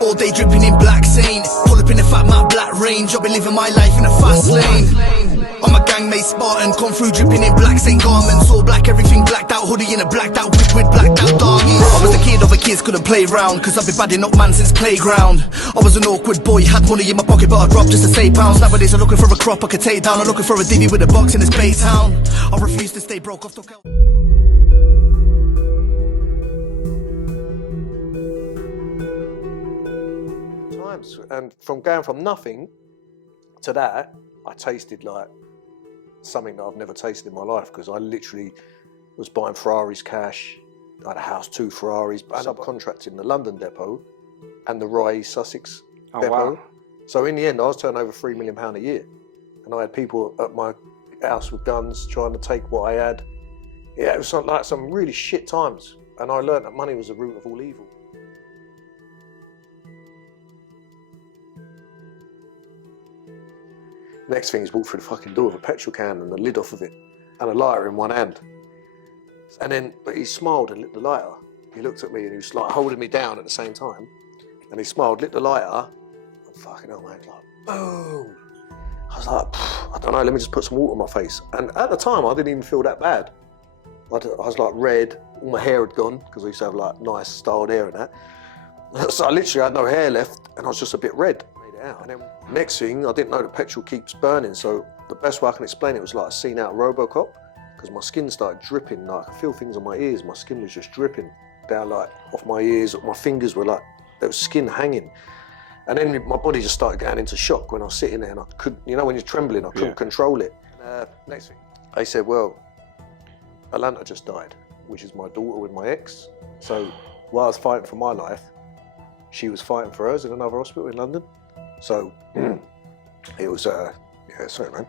All day dripping in black Saint. Pull up in the fat Matt Black Range. I've been living my life in a fast lane. I'm a gangmate Spartan, come through dripping in black Saint garments. All black, everything blacked out, hoodie in a blacked out whip with blacked out doggies. I was the kid of a kids, couldn't play round, cause I've been badding up man since playground. I was an awkward boy, had money in my pocket but I dropped just to save pounds. Nowadays I'm looking for a crop I could take down. I'm looking for a divvy with a box in this Bay Town. I refuse to stay broke off the couch. And from going from nothing to that, I tasted like something that I've never tasted in my life, because I literally was buying Ferraris cash. I had a house, 2 Ferraris, but subcontracting the London depot and the Rye Sussex depot. Wow. So in the end, I was turning over £3 million a year, and I had people at my house with guns trying to take what I had. Yeah, it was like some really shit times, and I learned that money was the root of all evil. Next thing, he's walked through the fucking door with a petrol can and the lid off of it and a lighter in one hand. And then, but he smiled and lit the lighter. He looked at me and he was like holding me down at the same time. And he smiled, lit the lighter, and fucking hell, mate, like, boom. I was like, I don't know, let me just put some water on my face. And at the time, I didn't even feel that bad. I was like red, all my hair had gone, because I used to have like nice styled hair and that. So I literally had no hair left and I was just a bit red. Out. And then next thing, I didn't know that petrol keeps burning, so the best way I can explain it was like a scene out of RoboCop, because my skin started dripping. Like I could feel things on my ears. My skin was just dripping down, like off my ears. My fingers were like, there was skin hanging. And then my body just started going into shock when I was sitting there, and I couldn't, you know, when you're trembling, I couldn't control it. Next thing, they said, well, Atlanta just died, which is my daughter with my ex. So while I was fighting for my life, she was fighting for hers in another hospital in London. So it was, yeah, sorry, man.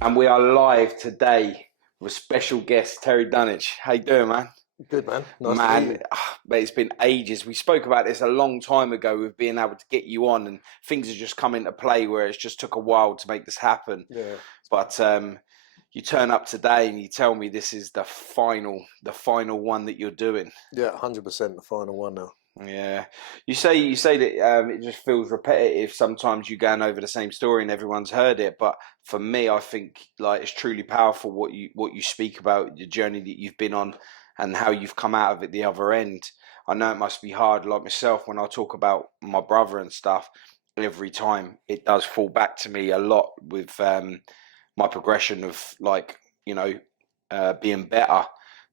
And we are live today with special guest Terry Dunnage. How you doing, man? Good, man. Nice man, to meet you. But it's been ages. We spoke about this a long time ago with being able to get you on, and things have just come into play where it's just took a while to make this happen. Yeah. But you turn up today and you tell me this is the final one that you're doing. Yeah, 100% the final one now. Yeah, you say that it just feels repetitive. Sometimes you're going over the same story and everyone's heard it, but for me, I think like it's truly powerful what you speak about, the journey that you've been on and how you've come out of it the other end. I know it must be hard, like myself, when I talk about my brother and stuff. Every time it does fall back to me a lot with my progression of like, you know, being better.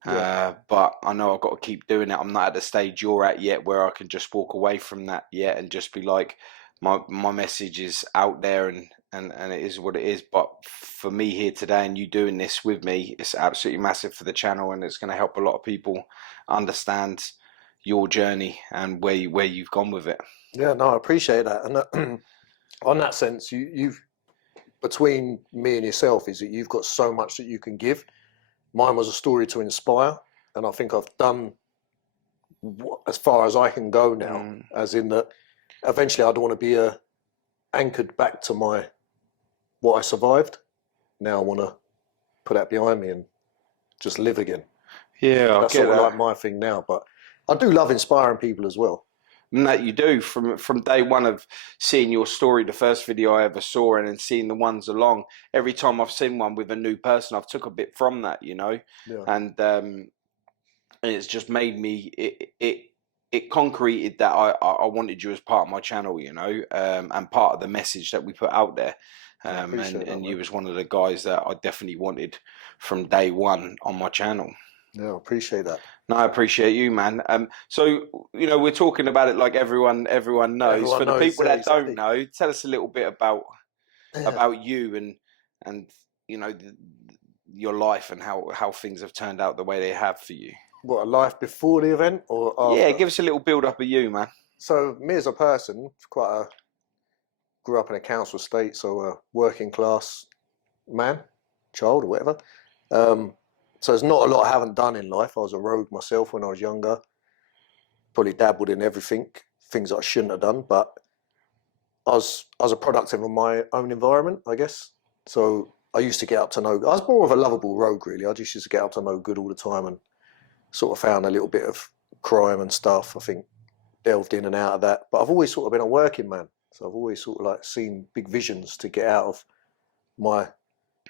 Yeah. But I know I've got to keep doing it. I'm not at the stage you're at yet where I can just walk away from that yet and just be like, my message is out there and it is what it is. But for me here today and you doing this with me, it's absolutely massive for the channel, and it's going to help a lot of people understand your journey and where you've gone with it. Yeah, no, I appreciate that. And on that sense, you've between me and yourself is that you've got so much that you can give. Mine was a story to inspire, and I think I've done as far as I can go now, as in that eventually I don't want to be anchored back to what I survived. Now I want to put that behind me and just live again. Yeah, that's sort of like my thing now, but I do love inspiring people as well. And that you do from day one of seeing your story, the first video I ever saw, and then seeing the ones along. Every time I've seen one with a new person, I've took a bit from that, you know. Yeah. And it's just made me it concreted that I wanted you as part of my channel, you know, and part of the message that we put out there. And you was one of the guys that I definitely wanted from day one on my channel. Yeah, I appreciate that. No, I appreciate you, man. So, you know, we're talking about it like everyone knows. For the people that don't know, tell us a little bit about you and you know, your life and how things have turned out the way they have for you. What, a life before the event or after? Yeah, give us a little build up of you, man. So me as a person, grew up in a council estate, so a working class man, child or whatever. So there's not a lot I haven't done in life. I was a rogue myself when I was younger. Probably dabbled in everything, things that I shouldn't have done, but I was a product of my own environment, I guess. So I used to get up to no good. I was more of a lovable rogue, really. I just used to get up to no good all the time and sort of found a little bit of crime and stuff. I think delved in and out of that. But I've always sort of been a working man. So I've always sort of like seen big visions to get out of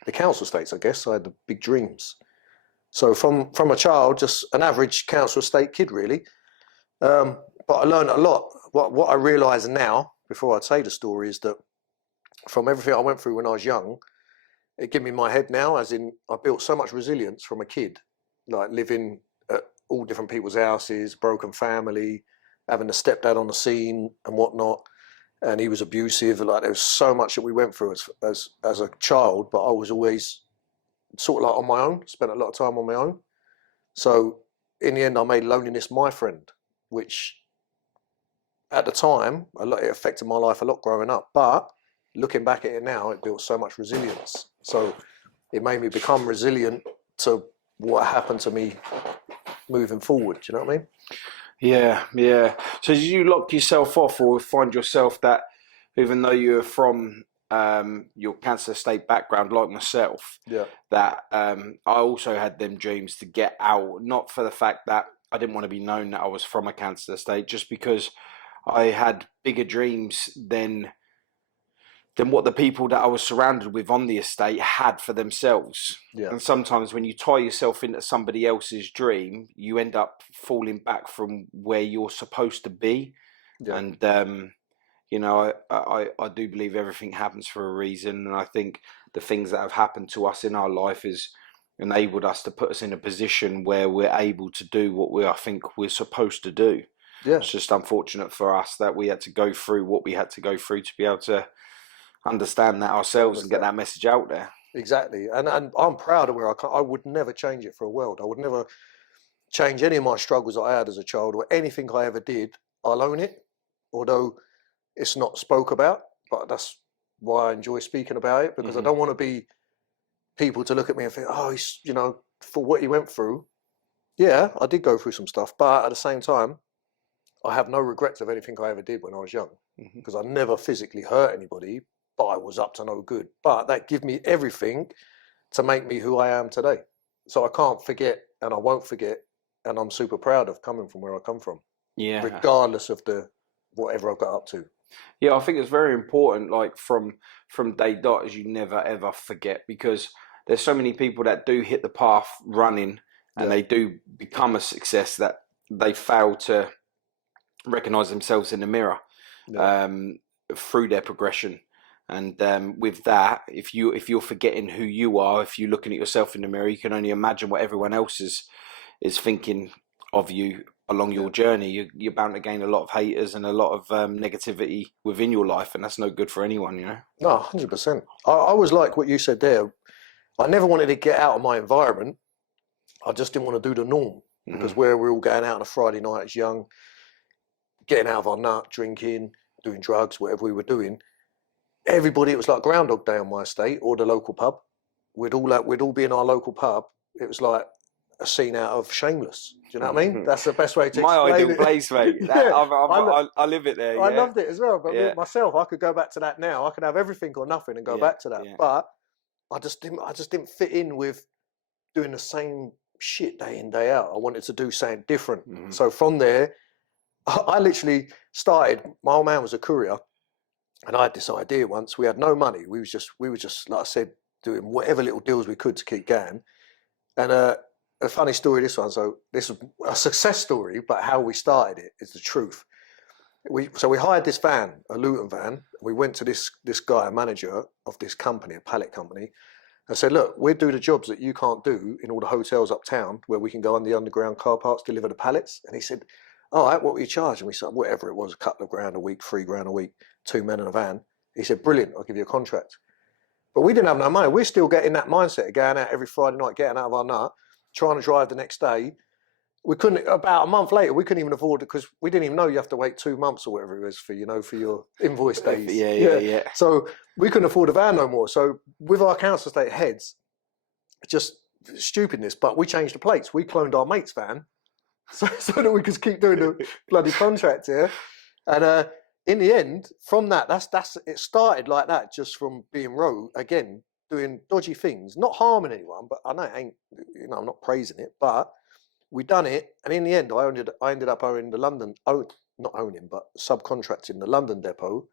the council estates, I guess. I had the big dreams. So from a child, just an average council estate kid, really. But I learned a lot. What I realise now, before I say the story, is that from everything I went through when I was young, it gave me my head now, as in I built so much resilience from a kid, like living at all different people's houses, broken family, having a stepdad on the scene and whatnot. And he was abusive. Like there was so much that we went through as a child, but I was always sort of like on my own, spent a lot of time on my own. So in the end, I made loneliness my friend, which at the time, it affected my life a lot growing up. But looking back at it now, it built so much resilience. So it made me become resilient to what happened to me moving forward. Do you know what I mean? Yeah, yeah. So did you lock yourself off, or find yourself that even though you're from your cancer estate background, like myself, Yeah. that I also had them dreams to get out, not for the fact that I didn't want to be known that I was from a cancer estate, just because I had bigger dreams than what the people that I was surrounded with on the estate had for themselves. Yeah. And sometimes when you tie yourself into somebody else's dream, you end up falling back from where you're supposed to be. Yeah. And, you know, I do believe everything happens for a reason. And I think the things that have happened to us in our life is enabled us to put us in a position where we're able to do what I think we're supposed to do. Yeah. It's just unfortunate for us that we had to go through what we had to go through to be able to understand that ourselves and get that message out there. Exactly. And I'm proud of where I come. I would never change it for a world. I would never change any of my struggles that I had as a child, or anything I ever did. I'll own it, although it's not spoke about, but that's why I enjoy speaking about it, because I don't want to be people to look at me and think, oh, he's, you know, for what he went through. Yeah, I did go through some stuff, but at the same time, I have no regrets of anything I ever did when I was young, because I never physically hurt anybody, but I was up to no good. But that gave me everything to make me who I am today. So I can't forget, and I won't forget, and I'm super proud of coming from where I come from. Yeah. Regardless of whatever I've got up to. Yeah, I think it's very important, like from day dot, is you never ever forget, because there's so many people that do hit the path running and they do become a success that they fail to recognize themselves in the mirror through their progression. And with that, if you're forgetting who you are, if you're looking at yourself in the mirror, you can only imagine what everyone else is thinking of you along your journey. You're bound to gain a lot of haters and a lot of negativity within your life, and that's no good for anyone, you know. No, 100%. I was like what you said there. I never wanted to get out of my environment. I just didn't want to do the norm, because where we're all going out on a Friday night as young, getting out of our nut, drinking, doing drugs, whatever we were doing. Everybody, it was like Groundhog Day on my estate or the local pub. We'd all be in our local pub. It was like a scene out of Shameless. Do you know what I mean? That's the best way to explain my ideal it. place, mate. I live it there. I loved it as well. But myself, I could go back to that now. I could have everything or nothing and go back to that. But I just didn't fit in with doing the same shit day in, day out. I wanted to do something different. So from there, I literally started. My old man was a courier. And I had this idea once. We had no money. We were just, like I said, doing whatever little deals we could to keep going. And a funny story, this one. So this was a success story, but how we started it is the truth. We hired this van, a Luton van. We went to this guy, a manager of this company, a pallet company, and said, look, we'll do the jobs that you can't do in all the hotels uptown, where we can go on the underground car parks, deliver the pallets. And he said, all right, what were you charging? We said, whatever it was, a couple of grand a week, £3 a week, 2 men in a van. He said, brilliant, I'll give you a contract. But we didn't have no money. We're still getting that mindset of going out every Friday night, getting out of our nut, trying to drive the next day. We couldn't, about a month later, we couldn't even afford it, because we didn't even know you have to wait 2 months or whatever it was for your invoice days. Yeah. So we couldn't afford a van no more. So with our council estate heads, just stupidness, but we changed the plates. We cloned our mate's van so that we could keep doing the bloody contract here. And in the end, from that, that's it started like that, just from being rogue again. doing dodgy things, not harming anyone, but I know it ain't, you know, I'm not praising it, but we done it, and in the end, I ended up owning the London, not owning, but subcontracting the London depot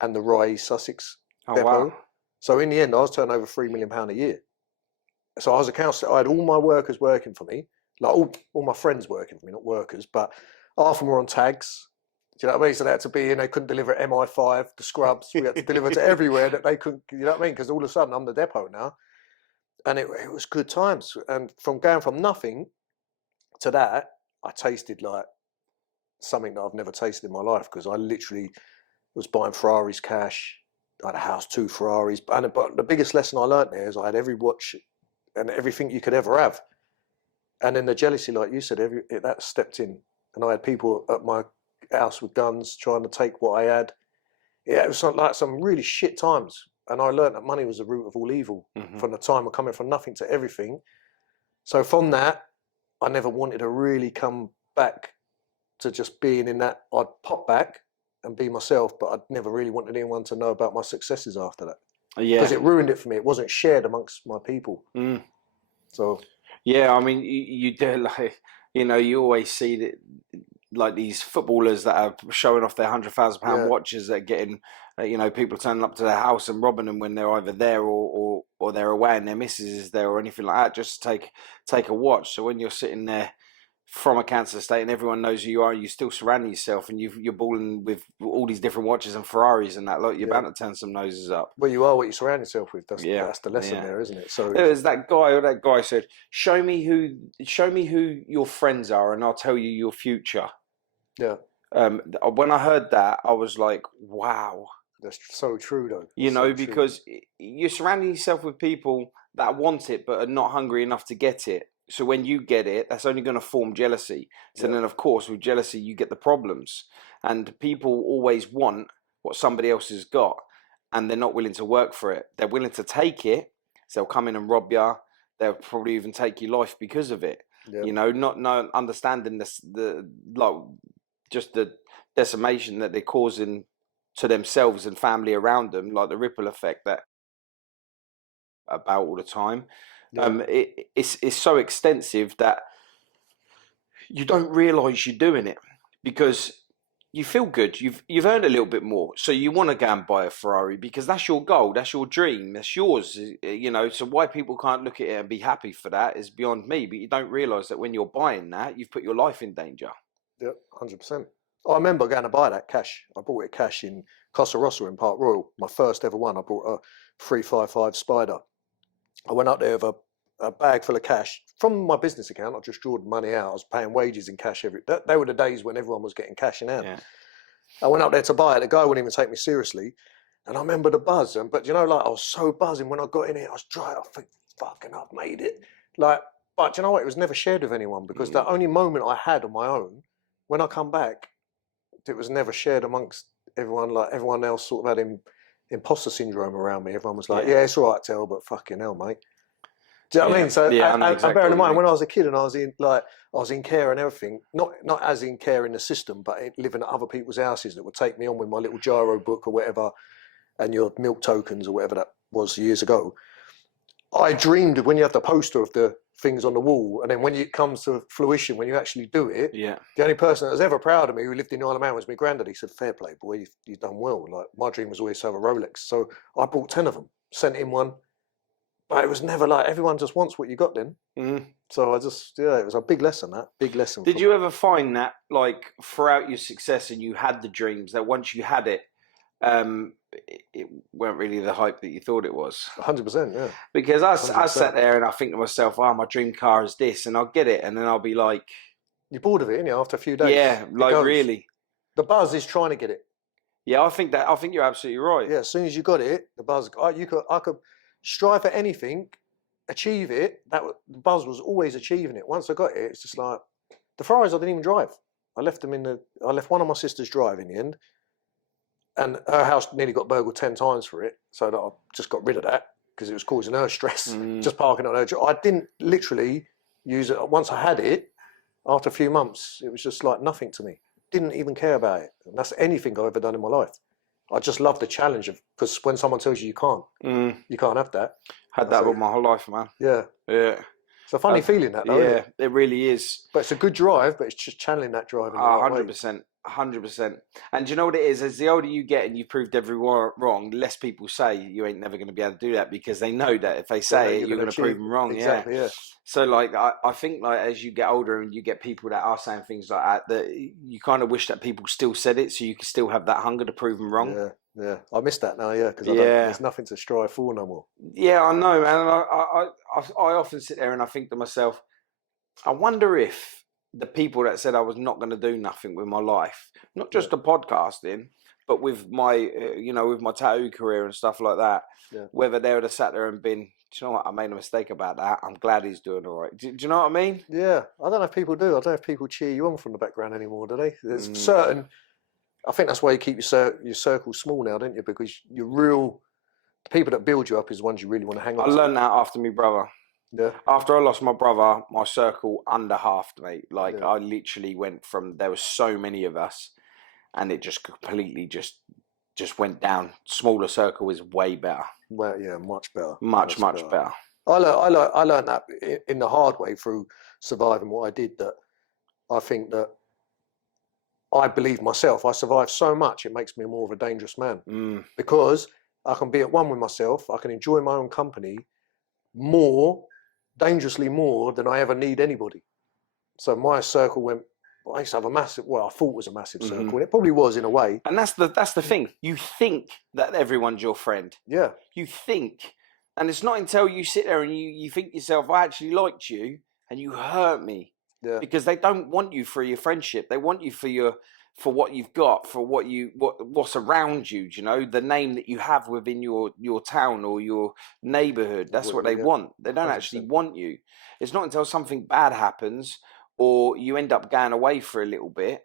and the Rye Sussex Oh depot. wow. So in the end, I was turning over £3 million a year. So I was a councillor. I had all my workers working for me, like all my friends working for me, not workers, but half of them were on tags. Do you know what I mean? So they had to be in, they couldn't deliver at MI5, the scrubs. We had to deliver to everywhere that they couldn't, you know what I mean? Because all of a sudden I'm the depot now. And it was good times. And from going from nothing to that, I tasted like something that I've never tasted in my life, because I literally was buying Ferraris cash. I had a house, 2 Ferraris. But the biggest lesson I learned there is I had every watch and everything you could ever have. And then the jealousy, like you said, that stepped in. And I had people at my house with guns trying to take what I had. Yeah, it was like some really shit times. And I learned that money was the root of all evil from the time of coming from nothing to everything. So from that, I never wanted to really come back to just being in that. I'd pop back and be myself, but I'd never really wanted anyone to know about my successes after that. Yeah. Because it ruined it for me. It wasn't shared amongst my people. So. Yeah, I mean, you do, like, you know, you always see that, like, these footballers that are showing off their £100,000 watches that are getting, you know, people turning up to their house and robbing them when they're either there or they're away and their missus is there or anything like that, just to take a watch. So when you're sitting there from a cancer state and everyone knows who you are, you still surround yourself and you're balling with all these different watches and Ferraris and that, like, you're bound to turn some noses up. Well, you are what you surround yourself with. That's the lesson there, isn't it? So there's that guy said, show me who your friends are and I'll tell you your future. Yeah. When I heard that, I was like, wow. That's so true, though. You know, because you're surrounding yourself with people that want it but are not hungry enough to get it. So when you get it, that's only going to form jealousy. So then, of course, with jealousy, you get the problems. And people always want what somebody else has got, and they're not willing to work for it. They're willing to take it, so they'll come in and rob you. They'll probably even take your life because of it. You know, not understanding the decimation that they're causing to themselves and family around them, like the ripple effect that about all the time. It's so extensive that you don't realise you're doing it, because you feel good. You've earned a little bit more, so you want to go and buy a Ferrari because that's your goal, that's your dream, that's yours. You know, so why people can't look at it and be happy for that is beyond me. But you don't realise that when you're buying that, you've put your life in danger. Yep, 100%. I remember going to buy that cash. I bought it cash in Costa Rossa in Park Royal. My first ever one. I bought a 355 Spider. I went up there with a bag full of cash from my business account. I just drew the money out. I was paying wages in cash they were the days when everyone was getting cash in hand. I went up there to buy it. The guy wouldn't even take me seriously. And I remember the buzz. But you know, like, I was so buzzing when I got in it. I was dry. I think, fucking, I've made it. Like, but you know what? It was never shared with anyone, because the only moment I had on my own, when I come back, it was never shared amongst everyone. Like, everyone else sort of had imposter syndrome around me. Everyone was like, yeah, it's all right, Tel, but fucking hell, mate. Do you know what I mean? So, and bearing in mind, when I was a kid and I was in care and everything, not as in care in the system, but living at other people's houses that would take me on with my little gyro book or whatever, and your milk tokens or whatever that was years ago. I dreamed of when you have the poster of the things on the wall, and then when it comes to fruition, when you actually do it, the only person that was ever proud of me who lived in the Isle of Man was my granddad. He said, fair play, boy, you've done well. Like, my dream was always to have a Rolex. So I bought 10 of them, sent him one. But it was never like, everyone just wants what you got then. So it was a big lesson, that. Big lesson. Did you ever find that, like, throughout your success and you had the dreams, that once you had it, it weren't really the hype that you thought it was? 100%, yeah. Because I sat there and I think to myself, oh, my dream car is this, and I'll get it, and then I'll be like... You're bored of it, aren't you, after a few days? Yeah, like, really. The buzz is trying to get it. Yeah, I think you're absolutely right. Yeah, as soon as you got it, the buzz... I could strive for anything, achieve it. The buzz was always achieving it. Once I got it, it's just like... The Ferraris I didn't even drive. I left one of my sister's drive in the end. And her house nearly got burgled 10 times for it. So that I just got rid of that because it was causing her stress, just parking on her job. I didn't literally use it. Once I had it, after a few months, it was just like nothing to me. Didn't even care about it. And that's anything I've ever done in my life. I just love the challenge of, because when someone tells you you can't have that. Had that all my whole life, man. Yeah. Yeah. It's a funny feeling that, though, yeah, isn't it? it really is. But it's a good drive, but it's just channeling that drive in the right way. 100%. 100%. And do you know what it is? As the older you get and you proved everyone wrong, less people say you ain't never going to be able to do that, because they know that if they say it, you're going to prove them wrong. Exactly, yeah. So, like, I think, like, as you get older and you get people that are saying things like that you kind of wish that people still said it, so you can still have that hunger to prove them wrong. Yeah, yeah. I miss that now, yeah, because there's nothing to strive for no more. Yeah, I know, man. And I often sit there and I think to myself, I wonder if the people that said I was not going to do nothing with my life, not just the podcasting, but with my, with my tattoo career and stuff like that, whether they would have sat there and been, do you know what, I made a mistake about that. I'm glad he's doing all right. Do you know what I mean? Yeah, I don't know if people do. I don't know if people cheer you on from the background anymore, do they? There's certain. I think that's why you keep your circle small now, don't you? Because the people that build you up is the ones you really want to hang on to. I learned that after my brother. Yeah. After I lost my brother, my circle under-halved, mate. Like, I literally went from, there were so many of us, and it just completely just went down. Smaller circle is way better. Well, yeah, much better. Much better. I learned that in the hard way through surviving what I did, that I think that I believe myself. I survived so much, it makes me more of a dangerous man. Because I can be at one with myself, I can enjoy my own company dangerously more than I ever need anybody. So my circle went, I used to have I thought was a massive circle, and it probably was in a way. And that's the thing. You think that everyone's your friend. Yeah. You think. And it's not until you sit there and you think to yourself, I actually liked you and you hurt me. Yeah. Because they don't want you for your friendship. They want you for what you've got, for what's around you, the name that you have within your town or your neighborhood. That's what they want. They don't 100%. Actually want you. It's not until something bad happens or you end up going away for a little bit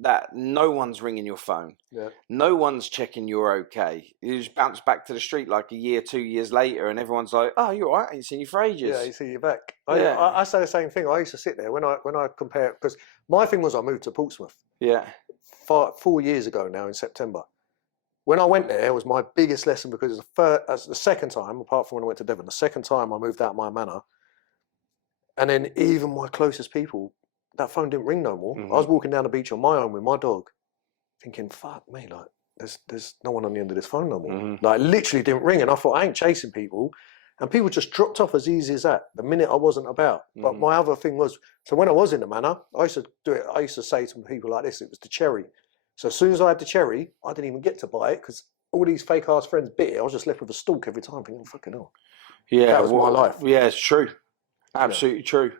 that no one's ringing your phone. Yeah. No one's checking you're okay. You just bounce back to the street like a year, 2 years later, and everyone's like, "Oh, you're all right. I ain't seen you for ages." Yeah, you see you back. I say the same thing. I used to sit there when I compare, because my thing was I moved to Portsmouth. Yeah. 4 years ago now in September. When I went there, it was my biggest lesson, because it's the second time, apart from when I went to Devon, the second time I moved out of my manor. And then even my closest people, that phone didn't ring no more. I was walking down the beach on my own with my dog, thinking, fuck me, like, there's no one on the end of this phone no more. Like, literally didn't ring. And I thought, I ain't chasing people. And people just dropped off as easy as that, the minute I wasn't about. But my other thing was, so when I was in the manor, I used to do it, I used to say to people like this, it was the cherry. So as soon as I had the cherry, I didn't even get to buy it, because all these fake ass friends bit it. I was just left with a stalk every time, thinking, fucking hell. Yeah. That was my life. Yeah, it's true. Absolutely true.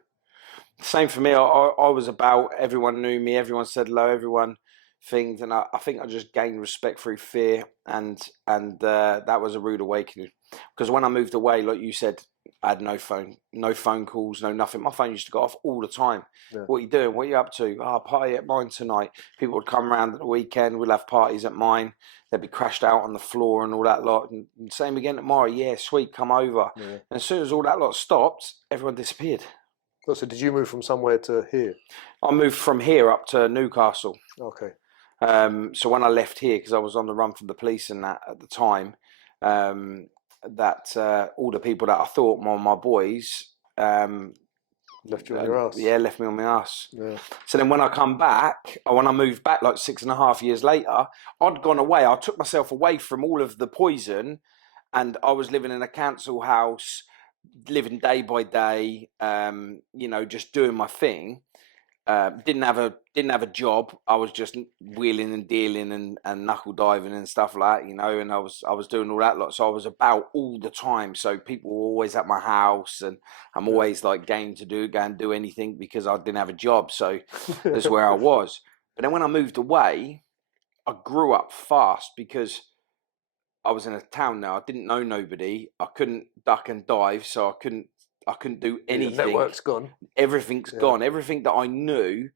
Same for me. I was about, everyone knew me, everyone said hello, everyone things, and I think I just gained respect through fear, and that was a rude awakening. Because when I moved away, like you said, I had no phone calls, no nothing. My phone used to go off all the time. Yeah. What are you doing? What are you up to? Party at mine tonight. People would come around at the weekend, we'll have parties at mine. They'd be crashed out on the floor and all that lot. And same again tomorrow. Yeah, sweet, come over. Yeah. And as soon as all that lot stopped, everyone disappeared. So did you move from somewhere to here? I moved from here up to Newcastle. Okay. So when I left here, because I was on the run from the police and that at the time, all the people that I thought were my boys left you on your ass. Yeah, left me on my ass. Yeah. So then when I moved back like 6.5 years later, I'd gone away. I took myself away from all of the poison, and I was living in a council house, living day by day, just doing my thing. Didn't have a job. I was just wheeling and dealing and knuckle diving and stuff like that, and I was doing all that lot. So I was about all the time. So people were always at my house, and I'm always like game to go and do anything, because I didn't have a job. So that's where I was. But then when I moved away, I grew up fast, because I was in a town now. I didn't know nobody. I couldn't duck and dive, so I couldn't do anything. The network's gone. Everything's gone. Everything that I knew,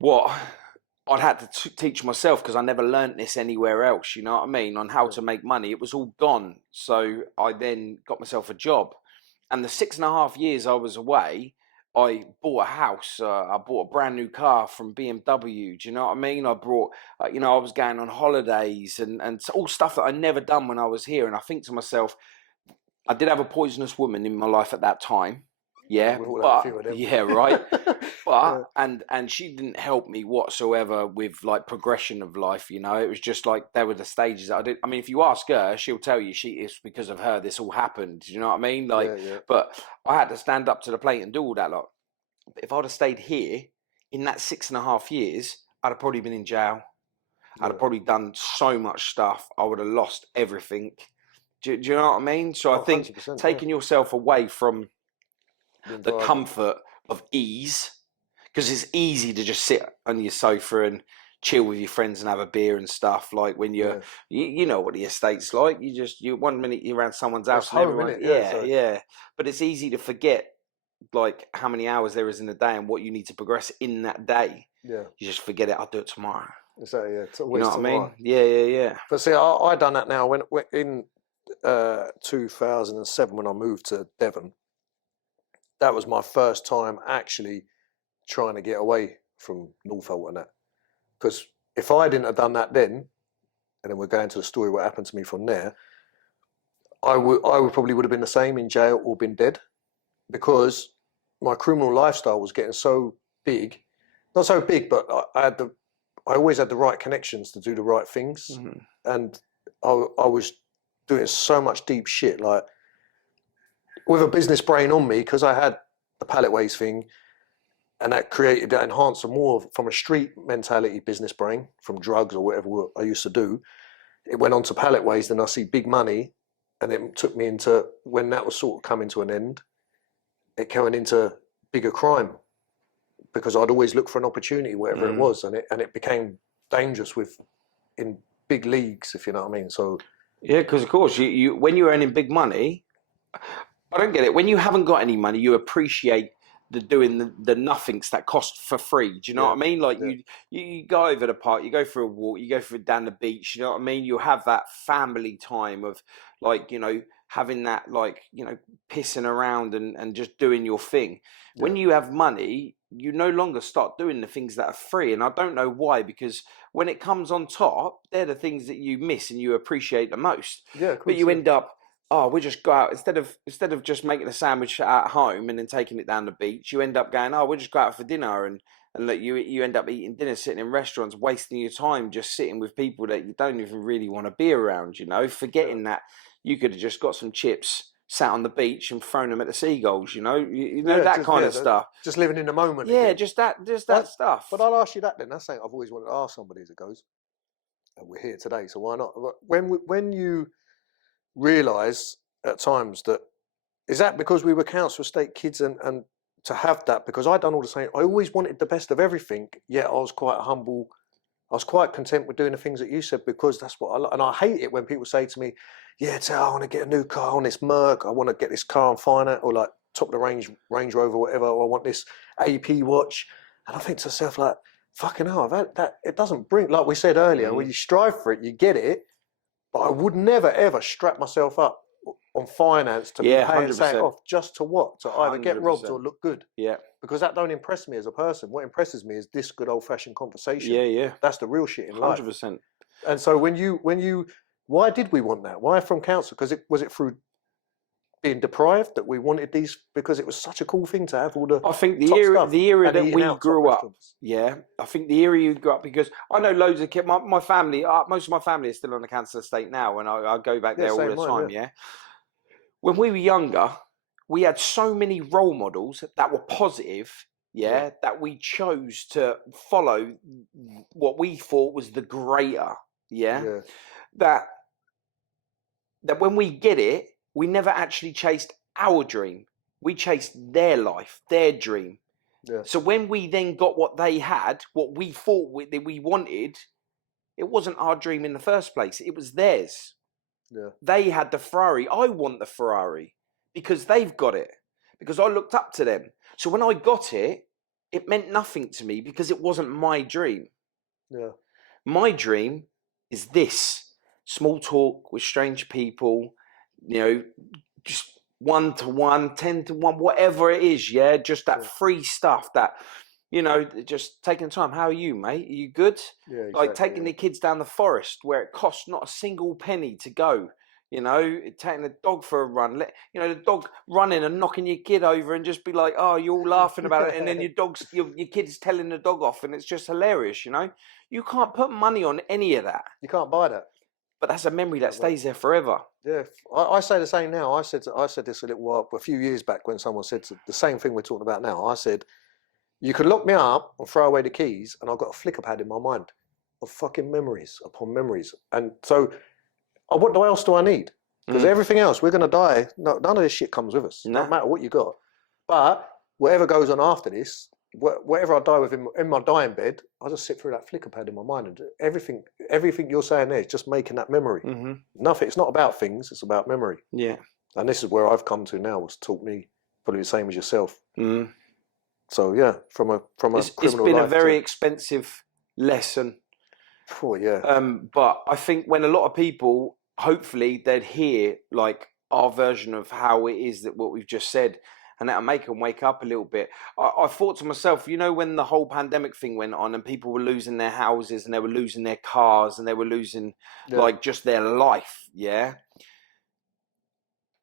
I'd had to teach myself, because I never learnt this anywhere else, you know what I mean, on how to make money. It was all gone. So I then got myself a job. And the 6.5 years I was away, I bought a house. I bought a brand new car from BMW. Do you know what I mean? I brought, you know, I was going on holidays and all stuff that I never done when I was here. And I think to myself, I did have a poisonous woman in my life at that time. Yeah, We've all had a but few of them. yeah, right. Yeah. But and she didn't help me whatsoever with like progression of life. You know, it was just like there were the stages that I did. I mean, if you ask her, she'll tell you it's because of her this all happened. Do you know what I mean? Like, Yeah. but I had to stand up to the plate and do all that lot. But if I'd have stayed here in that 6.5 years, I'd have probably been in jail. I'd have probably done so much stuff. I would have lost everything. Do you know what I mean? So I think 100%, taking yourself away from the the environment. comfort of ease, because it's easy to just sit on your sofa and chill with your friends and have a beer and stuff. Like when you're, you know what the estate's like. You 1 minute you're around someone's Well, house it's and home, everyone, innit? Yeah, so- yeah. But it's easy to forget like how many hours there is in a day and what you need to progress in that day. Yeah. You just forget it. I'll do it tomorrow. So yeah, it's You always know what I tomorrow. mean? Yeah. But see, I done that now when in 2007 when I moved to Devon. That was my first time actually trying to get away from Norfolk and that. Because if I didn't have done that then, and then we're going to the story what happened to me from there, I would probably would have been the same in jail or been dead, because my criminal lifestyle was getting so big, not so big, but I always had the right connections to do the right things, and I was doing so much deep shit, like with a business brain on me, because I had the palletways thing, and that enhanced more from a street mentality business brain from drugs or whatever I used to do. It went on to palletways, then I see big money, and it took me into, when that was sort of coming to an end, it came into bigger crime, because I'd always look for an opportunity wherever it was, and it became dangerous in big leagues, if you know what I mean. So Yeah, because of course you when you're earning big money, I don't get it. When you haven't got any money, you appreciate doing the nothings that cost for free. Do you know what I mean? Like you go over the park, you go for a walk, you go for down the beach. You know what I mean? You have that family time of like, you know, having that, like, you know, pissing around and just doing your thing. When you have money, you no longer start doing the things that are free. And I don't know why, because when it comes on top, they're the things that you miss and you appreciate the most. yeah, But you end up, oh, we just go out instead of just making a sandwich at home and then taking it down the beach. You end up going, oh, we'll just go out for dinner, and look, you end up eating dinner, sitting in restaurants, wasting your time just sitting with people that you don't even really want to be around. You know, forgetting that you could have just got some chips, sat on the beach, and thrown them at the seagulls. You know, you know that kind of stuff. Just living in the moment. Yeah, again. just that stuff. But I'll ask you that then. That's something I've always wanted to ask somebody as it goes. And we're here today, so why not? When you realise at times that, is that because we were council estate kids and to have that, because I done all the same. I always wanted the best of everything, yet I was quite humble. I was quite content with doing the things that you said, because that's what I like. And I hate it when people say to me, yeah, I want to get a new car on this Merc, I want to get this car on finance, or like top of the range Range Rover, whatever, or I want this AP watch. And I think to myself, like, fucking hell, that it doesn't bring, like we said earlier, when you strive for it, you get it. But I would never ever strap myself up on finance to be paying something off just to what? To either get robbed or look good. Yeah. Because that don't impress me as a person. What impresses me is this good old fashioned conversation. Yeah. That's the real shit in life. 100%. And so when you, why did we want that? Why from council? Because was it through being deprived that we wanted these? Because it was such a cool thing to have all the. I think the top era stuff that and we out top grew up. restaurants. Yeah, I think the era you grew up, because I know loads of kids. My family, most of my family is still on the council estate now, and I go back there all the time. Yeah. When we were younger, we had so many role models that were positive. Yeah, that we chose to follow what we thought was the greater. Yeah. That when we get it, we never actually chased our dream. We chased their life, their dream. Yeah. So when we then got what they had, what we thought we wanted, it wasn't our dream in the first place. It was theirs. Yeah. They had the Ferrari. I want the Ferrari because they've got it, because I looked up to them. So when I got it, it meant nothing to me because it wasn't my dream. Yeah. My dream is this: small talk with strange people, you know, just 1-to-1, 10-to-1, whatever it is, yeah, just that free stuff that, you know, just taking time. How are you, mate? Are you good? Yeah, Like exactly, taking the kids down the forest where it costs not a single penny to go. You know, taking the dog for a run. You know, the dog running and knocking your kid over and just be like, oh, you're all laughing about it. And then your kid's telling the dog off and it's just hilarious, you know? You can't put money on any of that. You can't buy that. But that's a memory that stays there forever. Yeah, I say the same now. I said this a few years back when someone said the same thing we're talking about now. I said, you could lock me up and throw away the keys, and I've got a flicker pad in my mind of fucking memories upon memories. And so, what else do I need? Because everything else, we're going to die. No, none of this shit comes with us. No matter what you got. But whatever goes on after this, whatever I die with in my dying bed, I'll just sit through that flicker pad in my mind, and everything you're saying there is just making that memory. Nothing. It's not about things. It's about memory. Yeah. And this is where I've come to now. It's taught me probably the same as yourself. So yeah, from a criminal life. It's been a very expensive lesson. Oh yeah. But I think when a lot of people, hopefully, they'd hear like our version of how it is that what we've just said. And that'll make them wake up a little bit. I thought to myself, you know, when the whole pandemic thing went on and people were losing their houses and they were losing their cars and they were losing like just their life, yeah?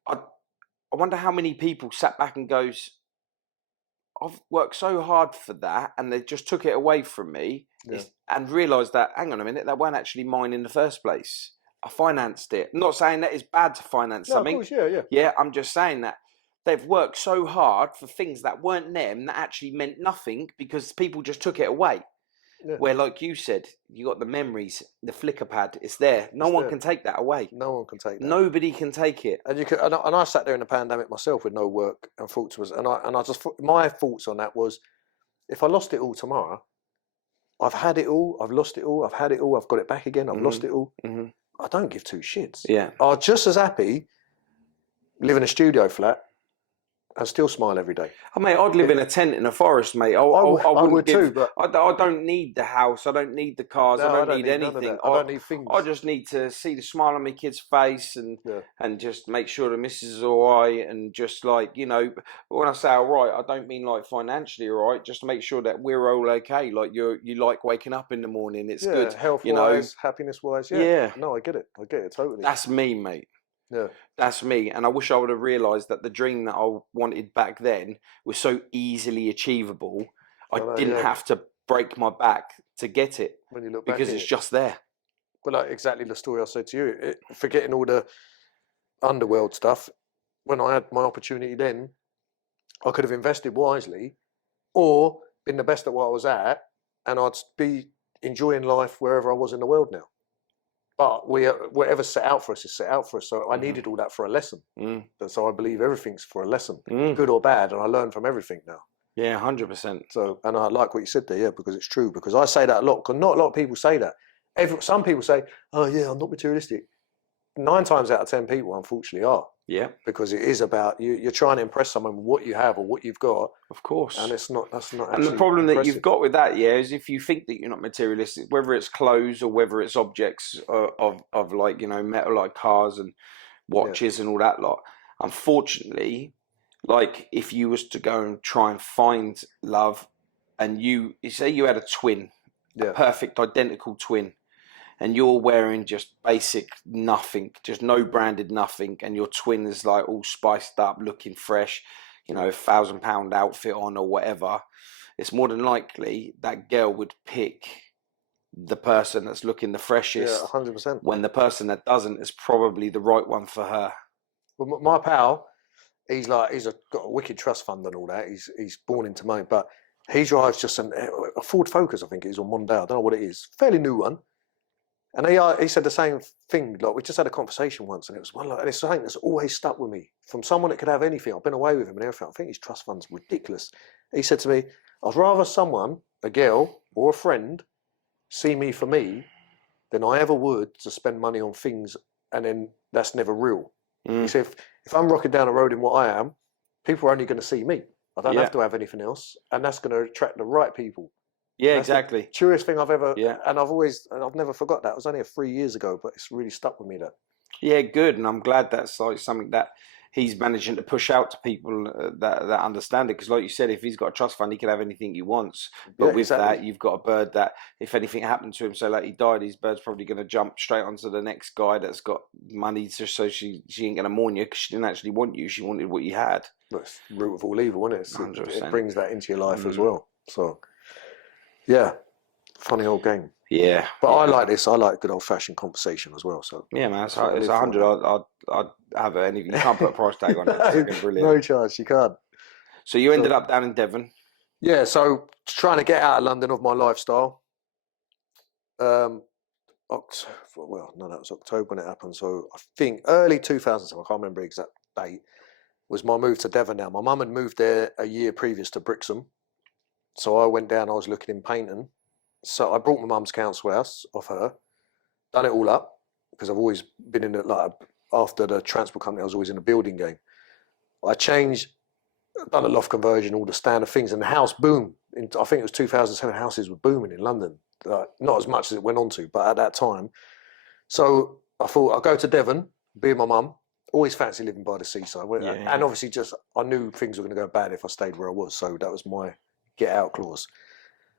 I wonder how many people sat back and goes, I've worked so hard for that and they just took it away from me and realised that, hang on a minute, that weren't actually mine in the first place. I financed it. I'm not saying that it's bad to finance something. Of course, yeah. Yeah, I'm just saying that they've worked so hard for things that weren't them that actually meant nothing because people just took it away. Yeah. Where, like you said, you got the memories, the flicker pad. It's there. No one can take that away. No one can take that. Nobody can take it. And I sat there in the pandemic myself with no work and thoughts was, and I just my thoughts on that was, if I lost it all tomorrow, I've had it all, I've lost it all, I've had it all, I've got it back again, I've lost it all. I don't give two shits. Yeah, I'm just as happy live in a studio flat and still smile every day. I mean, I'd live in a tent in a forest, mate. I would too, but I don't need the house. I don't need the cars. I don't need anything. I don't need things. I just need to see the smile on my kid's face and just make sure the missus is all right. And just like, you know, when I say all right, I don't mean like financially all right. Just to make sure that we're all okay. Like you like waking up in the morning. It's good. Health-wise, happiness-wise. Yeah. No, I get it. Totally. That's me, mate. Yeah, that's me, and I wish I would have realised that the dream that I wanted back then was so easily achievable. I didn't have to break my back to get it when you look back because it's just there. Well, like exactly the story I said to you. Forgetting all the underworld stuff, when I had my opportunity, then I could have invested wisely, or been the best at what I was at, and I'd be enjoying life wherever I was in the world now. But whatever's set out for us is set out for us. So I needed all that for a lesson. And so I believe everything's for a lesson, good or bad. And I learn from everything now. Yeah, 100%. So, and I like what you said there, because it's true. Because I say that a lot, because not a lot of people say that. Some people say, oh yeah, I'm not materialistic. 9 times out of 10 people, unfortunately, are. Yeah. Because it is about, you're trying to impress someone with what you have or what you've got. Of course. And that's not And the problem that you've got with that, is if you think that you're not materialistic, whether it's clothes or whether it's objects of like, you know, metal, like cars and watches and all that lot. Unfortunately, like if you was to go and try and find love and you say you had a twin, a perfect identical twin, and you're wearing just basic nothing, just no branded nothing, and your twin is like all spiced up, looking fresh, you know, £1,000 outfit on or whatever, it's more than likely that girl would pick the person that's looking the freshest. Yeah, 100%. When the person that doesn't is probably the right one for her. Well, my pal, he's got a wicked trust fund and all that. He's born into money, but he drives just a Ford Focus, I think it is, or Mondeo. I don't know what it is. Fairly new one. And he said the same thing. Like, we just had a conversation once, and it was one like, and it's something that's always stuck with me from someone that could have anything. I've been away with him and everything. I think his trust fund's ridiculous. He said to me, "I'd rather someone, a girl or a friend, see me for me, than I ever would to spend money on things, and then that's never real." He said, "If I'm rocking down the road in what I am, people are only going to see me. I don't have to have anything else, and that's going to attract the right people." Yeah, exactly. The truest thing I've ever, and I've never forgot that. It was only 3 years ago, but it's really stuck with me. That. Yeah, good, and I'm glad that's like something that he's managing to push out to people that understand it. Because, like you said, if he's got a trust fund, he can have anything he wants. But with that, you've got a bird that, if anything happened to him, so like he died, his bird's probably going to jump straight onto the next guy that's got money, so she ain't going to mourn you because she didn't actually want you. She wanted what you had. That's the root of all evil, isn't it? 100%. It brings that into your life as well. So, yeah, funny old game. Yeah, but I like this. I like good old fashioned conversation as well. So yeah, man, it's 100. I'd have anything. You can't put a price tag on it. It's brilliant. No chance, you can't. So you ended up down in Devon. Yeah, so trying to get out of London of my lifestyle. Well, no, that was October when it happened. So I think early 2007. I can't remember the exact date. Was my move to Devon. Now my mum had moved there a year previous to Brixham, so I went down. I was looking in painting. So I brought my mum's council house off her, done it all up, because I've always been in it, like, after the transport company, I was always in a building game. I changed, done a loft conversion, all the standard things, and the house boomed. I think it was 2007, houses were booming in London. Not as much as it went on to, but at that time. So I thought, I'll go to Devon, be with my mum. Always fancy living by the seaside. And obviously I knew things were going to go bad if I stayed where I was. So that was my get out clause.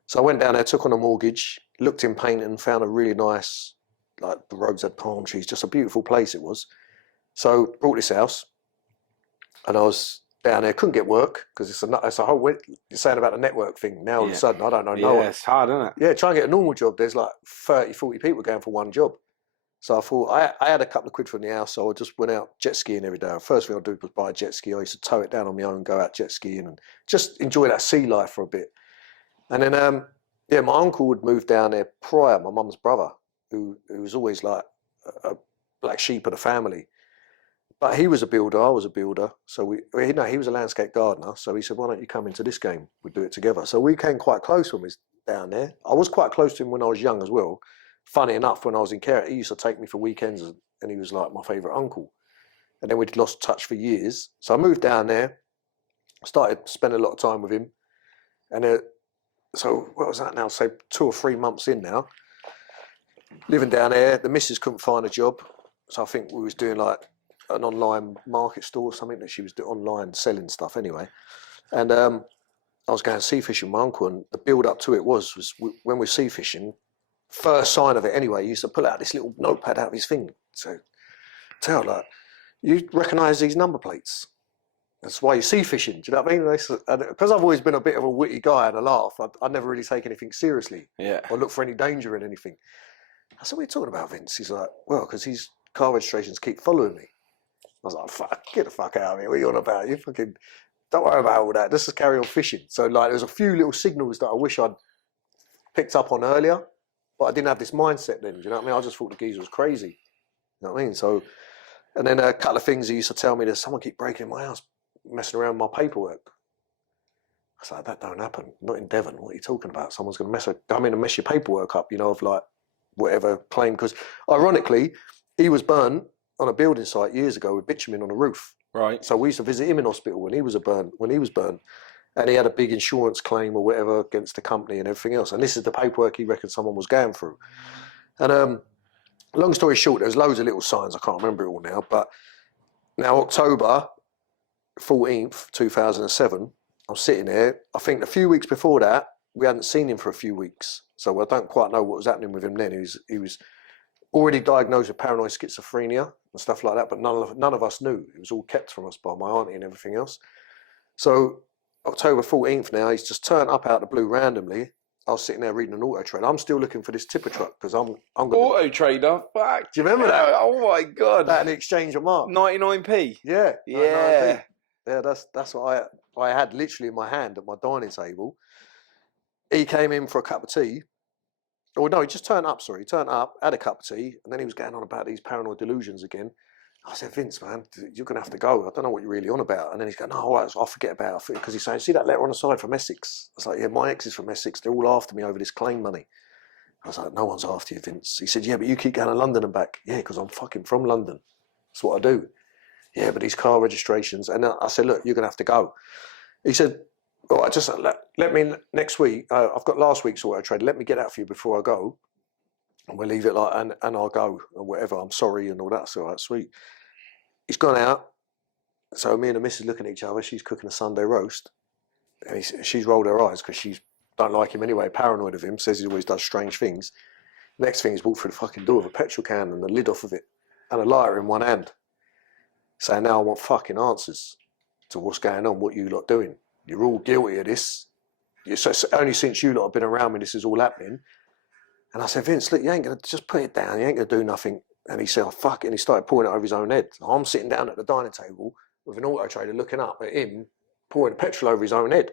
So I went down there, took on a mortgage, looked in painting, found a really nice, like the roads had palm trees, just a beautiful place it was. So bought this house, and I was down there, couldn't get work because it's a whole. You're saying about the network thing. Now all of a sudden, I don't know. Yeah, it's hard, isn't it? Yeah, try and get a normal job. There's like 30, 40 people going for one job. So I thought I had a couple of quid from the house, so I just went out jet skiing every day. First thing I'd do was buy a jet ski. I used to tow it down on my own, go out jet skiing, and just enjoy that sea life for a bit. And then, my uncle would move down there prior, my mum's brother, who was always like a black sheep of the family. But he was a builder, I was a builder. So he was a landscape gardener. So he said, why don't you come into this game? We'd do it together. So we came quite close when we was down there. I was quite close to him when I was young as well. Funny enough, when I was in care, he used to take me for weekends, and he was like my favourite uncle. And then we'd lost touch for years. So I moved down there, started spending a lot of time with him. And so what was that now? Say 2 or 3 months in now. Living down there, the missus couldn't find a job. So I think we was doing like an online market store or something that she was doing online selling stuff anyway. And I was going sea fishing with my uncle, and the build up to it was when we're sea fishing, first sign of it anyway, he used to pull out this little notepad out of his thing. So tell like, you recognise these number plates? That's why you're sea fishing. Do you know what I mean? Because I've always been a bit of a witty guy and a laugh, I never really take anything seriously. Yeah. Or look for any danger in anything. I said, what are you talking about, Vince? He's like, well, because his car registrations keep following me. I was like, fuck, get the fuck out of here. What are you on about? You fucking, don't worry about all that. Let's just carry on fishing. So like, there was a few little signals that I wish I'd picked up on earlier, but I didn't have this mindset then. Do you know what I mean? I just thought the geezer was crazy. You know what I mean? So, and then a couple of things he used to tell me, there's someone keep breaking in my house, messing around with my paperwork. I was like, that don't happen. Not in Devon. What are you talking about? Someone's going to come in and mess your paperwork up, of like whatever claim. Because ironically, he was burnt on a building site years ago with bitumen on a roof. Right. So we used to visit him in hospital when he was burnt, and he had a big insurance claim or whatever against the company and everything else. And this is the paperwork he reckoned someone was going through. And long story short, there's loads of little signs. I can't remember it all now. But now October 14th, 2007, I'm sitting there. I think a few weeks before that, we hadn't seen him for a few weeks. So I don't quite know what was happening with him then. He was already diagnosed with paranoid schizophrenia and stuff like that, but none of us knew. It was all kept from us by my auntie and everything else. So October 14th now, he's just turned up out of the blue randomly. I was sitting there reading an Auto Trader. I'm still looking for this tipper truck because I'm going Auto Trader, fuck. Do you remember that? Oh my god. That and exchange of mark. 99p. Yeah. Yeah. 99p. Yeah, that's what I had literally in my hand at my dining table. He came in for a cup of tea. Oh no, he just turned up, sorry. He turned up, had a cup of tea, and then he was getting on about these paranoid delusions again. I said, Vince, man, you're going to have to go. I don't know what you're really on about. And then he's going, no, all right, I'll forget about it. Because he's saying, see that letter on the side from Essex? I was like, yeah, my ex is from Essex. They're all after me over this claim money. I was like, no one's after you, Vince. He said, yeah, but you keep going to London and back. Yeah, because I'm fucking from London. That's what I do. Yeah, but these car registrations. And I said, look, you're going to have to go. He said, all right, just let me next week. I've got last week's Auto Trader. Let me get out for you before I go. And we'll leave it like, and I'll go and whatever. I'm sorry and all that. So all right, sweet. He's gone out. So me and the missus looking at each other. She's cooking a Sunday roast, and she's rolled her eyes because she don't like him anyway, paranoid of him, says he always does strange things. Next thing, he's walked through the fucking door with a petrol can and the lid off of it and a lighter in one hand, saying, now I want fucking answers to what's going on, what you lot doing. You're all guilty of this. It's only since you lot have been around me this is all happening. And I said, Vince, look, you ain't going to just put it down. You ain't going to do nothing. And he said, oh, fuck it. And he started pouring it over his own head. So I'm sitting down at the dining table with an auto trader looking up at him, pouring petrol over his own head.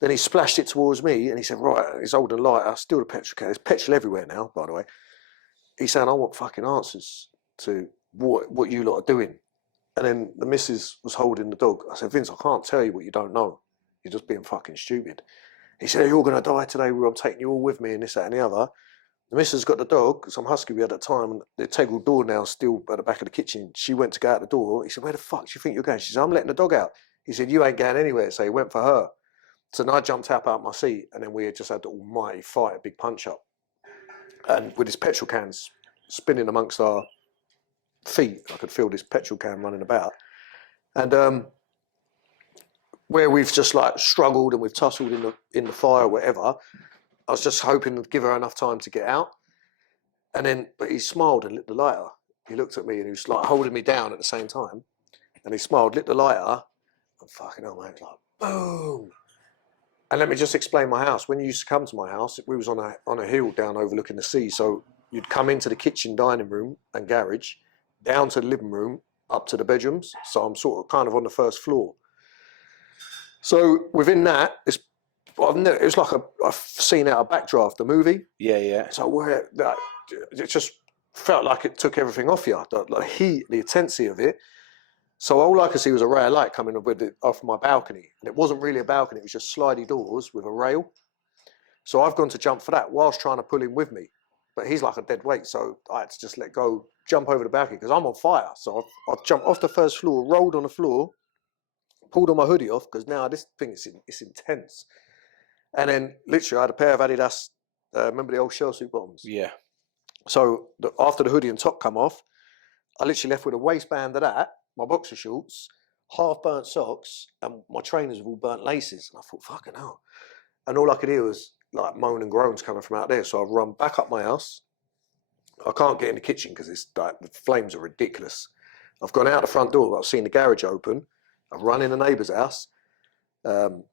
Then he splashed it towards me and he said, right, he's holding a lighter, still the petrol can. There's petrol everywhere now, by the way. He's saying, I want fucking answers to what you lot are doing. And then the missus was holding the dog. I said, Vince, I can't tell you what you don't know. You're just being fucking stupid. He said, you're going to die today. I'm taking you all with me and this, that and the other. The missus got the dog, some husky we had at the time, and the integral door now still at the back of the kitchen. She went to go out the door. He said, where the fuck do you think you're going? She said, I'm letting the dog out. He said, you ain't going anywhere. So he went for her. So then I jumped up out my seat and then we had just had the almighty fight, a big punch up. And with his petrol cans spinning amongst our feet, I could feel this petrol can running about. And where we've just like struggled and we've tussled in the fire or whatever, I was just hoping to give her enough time to get out. And then, but he smiled and lit the lighter. He looked at me and he was like holding me down at the same time. And he smiled, lit the lighter, and fucking hell, mate, it was like, boom. And let me just explain my house. When you used to come to my house, we was on a hill down overlooking the sea. So you'd come into the kitchen, dining room and garage, down to the living room, up to the bedrooms. So I'm sort of kind of on the first floor. So within that, it's like I've seen out a Backdraft, the movie. Yeah, yeah. So where it just felt like it took everything off you, the heat, the intensity of it. So all I could see was a ray of light coming off my balcony. And it wasn't really a balcony, it was just slidey doors with a rail. So I've gone to jump for that whilst trying to pull him with me. But he's like a dead weight, so I had to just let go, jump over the balcony, because I'm on fire. So I jumped off the first floor, rolled on the floor, pulled on my hoodie off, because now this thing it's intense. And then literally I had a pair of Adidas, remember the old shell suit bottoms? Yeah. So after the hoodie and top come off, I literally left with a waistband of that, my boxer shorts, half burnt socks, and my trainers with all burnt laces. And I thought, fucking hell. And all I could hear was like moan and groans coming from out there. So I've run back up my house. I can't get in the kitchen because it's like the flames are ridiculous. I've gone out the front door, but I've seen the garage open. I've run in the neighbour's house, Karen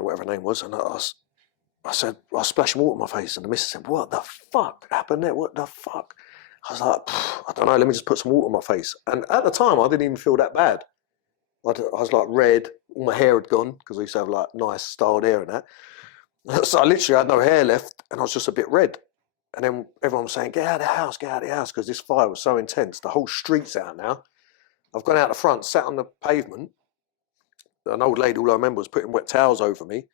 or whatever her name was, and I said, I splashed water in my face, and the missus said, what the fuck happened there? What the fuck? I was like, I don't know, let me just put some water on my face. And at the time, I didn't even feel that bad. I was like red, all my hair had gone, because I used to have like nice styled hair and that. So I literally had no hair left, and I was just a bit red. And then everyone was saying, get out of the house, because this fire was so intense. The whole street's out now. I've gone out the front, sat on the pavement. An old lady, all I remember, was putting wet towels over me.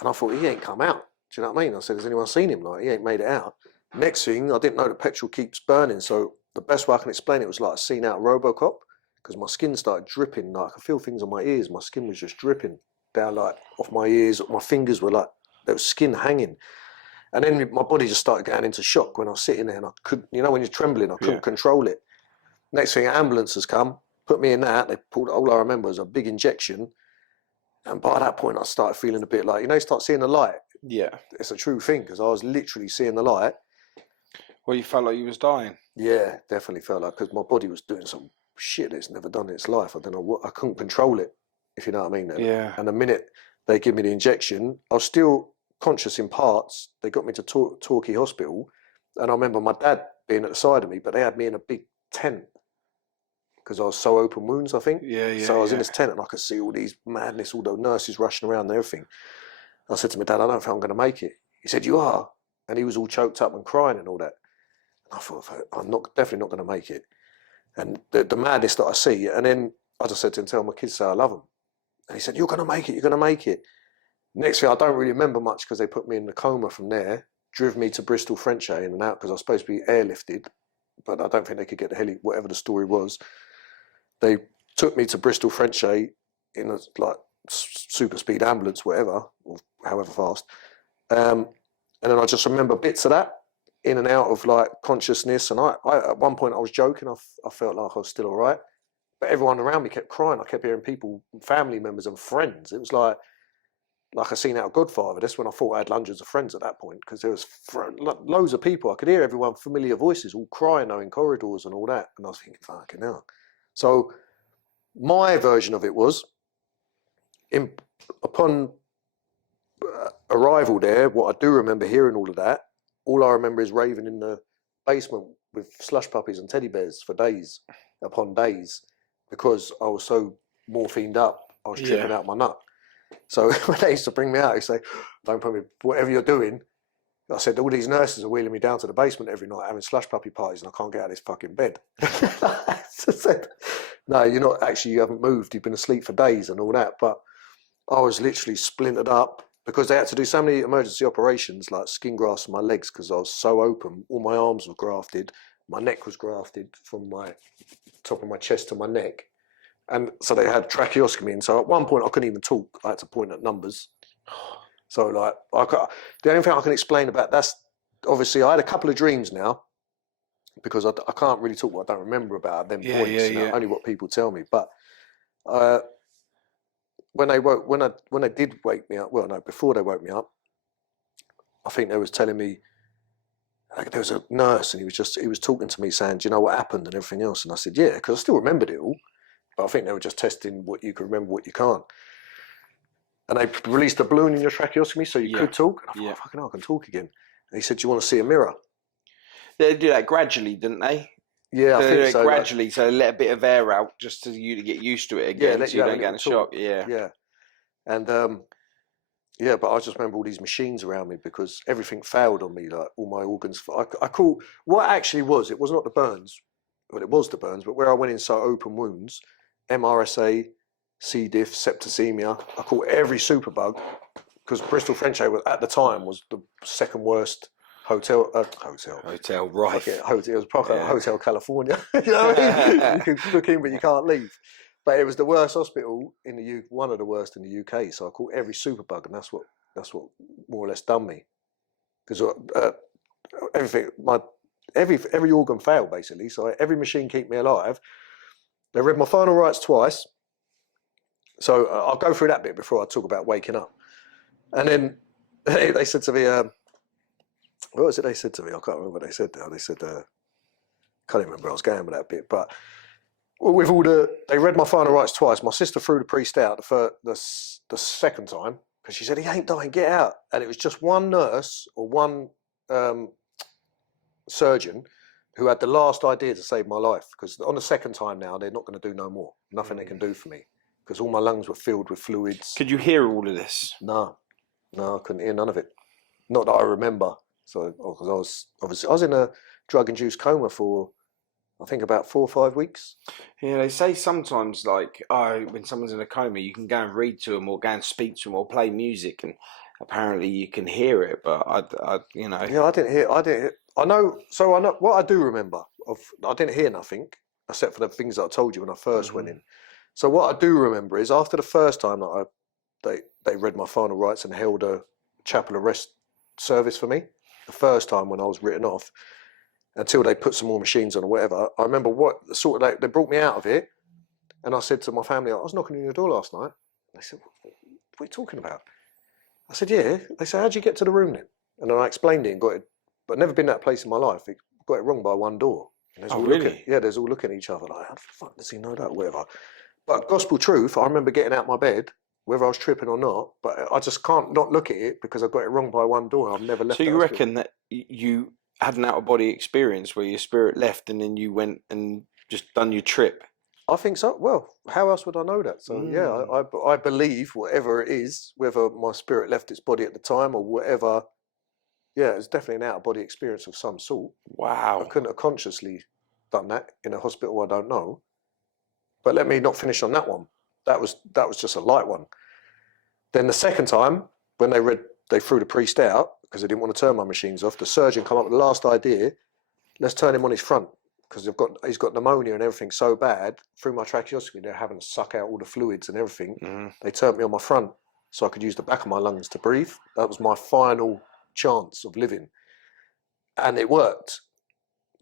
And I thought, he ain't come out. Do you know what I mean? I said, has anyone seen him? Like, he ain't made it out. Next thing, I didn't know that petrol keeps burning. So the best way I can explain it was like a scene out of RoboCop, because my skin started dripping. Like, I could feel things on my ears. My skin was just dripping down, like, off my ears. My fingers were like, there was skin hanging. And then my body just started going into shock when I was sitting there, and I couldn't, you know, when you're trembling, I couldn't control it. Next thing, an ambulance has come, put me in that. They pulled, all I remember was a big injection. And by that point, I started feeling a bit like, you know, you start seeing the light. Yeah. It's a true thing, because I was literally seeing the light. Well, you felt like you was dying. Yeah, definitely felt like, because my body was doing some shit it's never done in its life. I don't know what, I couldn't control it, if you know what I mean. Yeah. And the minute they give me the injection, I was still conscious in parts. They got me to Torquay Hospital, and I remember my dad being at the side of me, but they had me in a big tent, because I was so open wounds, I think. Yeah. So I was in this tent and I could see all these madness, all the nurses rushing around and everything. I said to my dad, I don't think I'm going to make it. He said, you are? And he was all choked up and crying and all that. And I thought, I'm definitely not going to make it. And the madness that I see, and then I just said to him, tell my kids say I love them. And he said, you're going to make it, you're going to make it. Next thing, I don't really remember much, because they put me in the coma from there, drove me to Bristol Frenchay in and out, because I was supposed to be airlifted, but I don't think they could get the heli, whatever the story was. They took me to Bristol Frenchay in a like super speed ambulance, whatever, or however fast. And then I just remember bits of that, in and out of like consciousness. And I at one point I was joking. I felt like I was still all right. But everyone around me kept crying. I kept hearing people, family members and friends. It was like I seen out of Godfather. That's when I thought I had hundreds of friends at that point, because there was loads of people. I could hear everyone, familiar voices, all crying though in corridors and all that. And I was thinking, fucking hell. So my version of it was, upon arrival there, what I do remember hearing all of that, all I remember is raving in the basement with slush puppies and teddy bears for days upon days, because I was so morphined up. I was tripping out my nut. So when they used to bring me out, they say, don't put me, whatever you're doing. I said, all these nurses are wheeling me down to the basement every night having slush puppy parties, and I can't get out of this fucking bed. I said, no, you're not actually, you haven't moved. You've been asleep for days and all that. But I was literally splintered up, because they had to do so many emergency operations, like skin grafts on my legs, because I was so open. All my arms were grafted. My neck was grafted from my top of my chest to my neck. And so they had tracheostomy. And so at one point I couldn't even talk. I had to point at numbers. So like, the only thing I can explain about that's, obviously I had a couple of dreams now, because I can't really talk what I don't remember about them points, only what people tell me. But when they did wake me up, well, no, before they woke me up, I think they was telling me, like, there was a nurse and he was talking to me saying, do you know what happened and everything else? And I said, yeah, because I still remembered it all, but I think they were just testing what you can remember, what you can't. And they released a balloon in your tracheostomy so you could talk. And I thought, fucking hell, I can talk again. And he said, do you want to see a mirror? They do that gradually, didn't they? Yeah, I think so. Gradually, so let a bit of air out just to you to get used to it again, so you don't get a shock. Yeah. And but I just remember all these machines around me, because everything failed on me, like all my organs. I call what actually was, it was not the burns, well, it was the burns, but where I went in so open wounds, MRSA, C. diff, septicemia. I caught every superbug, because Bristol French at the time was the second worst hotel, right? Okay, hotel, it was proper Hotel California. You know what I mean? You can book in, but you can't leave. But it was the worst hospital in the one of the worst in the UK. So I caught every superbug, and that's what more or less done me, because everything, every organ failed basically. So every machine kept me alive. They read my final rites twice. So I'll go through that bit before I talk about waking up. And then they said to me, what was it they said to me? I can't remember what they said now. They said, can't even remember where I was going with that bit, but with they read my final rites twice. My sister threw the priest out the second time, because she said, he ain't dying, get out. And it was just one nurse or one surgeon who had the last idea to save my life, because on the second time now, they're not going to do no more. Nothing they can do for me, because all my lungs were filled with fluids. Could you hear all of this? No, I couldn't hear none of it. Not that I remember. So, because I was in a drug-induced coma for, I think, about 4 or 5 weeks. Yeah, they say sometimes, like, when someone's in a coma, you can go and read to them or go and speak to them or play music, and apparently you can hear it. But I Yeah, I didn't hear. I know. So I know what I do remember I didn't hear nothing except for the things that I told you when I first went in. So what I do remember is, after the first time that they read my final rites and held a chapel arrest service for me, the first time when I was written off, until they put some more machines on or whatever, I remember they brought me out of it, and I said to my family, I was knocking on your door last night. They said, what are you talking about? I said, yeah. They said, how'd you get to the room then? And then I explained it and got it, but never been that place in my life. It got it wrong by one door. And really? There's all looking at each other like, how the fuck does he know that, whatever. But gospel truth, I remember getting out my bed, whether I was tripping or not, but I just can't not look at it, because I got it wrong by one door. I've never left. So you reckon that you had an out-of-body experience where your spirit left and then you went and just done your trip? I think so. Well, how else would I know that? So yeah, I believe whatever it is, whether my spirit left its body at the time or whatever, yeah, it's definitely an out-of-body experience of some sort. Wow. I couldn't have consciously done that in a hospital, I don't know. But let me not finish on that one. That was just a light one. Then the second time, when they threw the priest out because they didn't want to turn my machines off, the surgeon come up with the last idea, let's turn him on his front, because he's got pneumonia and everything so bad, through my tracheostomy, they're having to suck out all the fluids and everything. They turned me on my front so I could use the back of my lungs to breathe. That was my final chance of living. And it worked.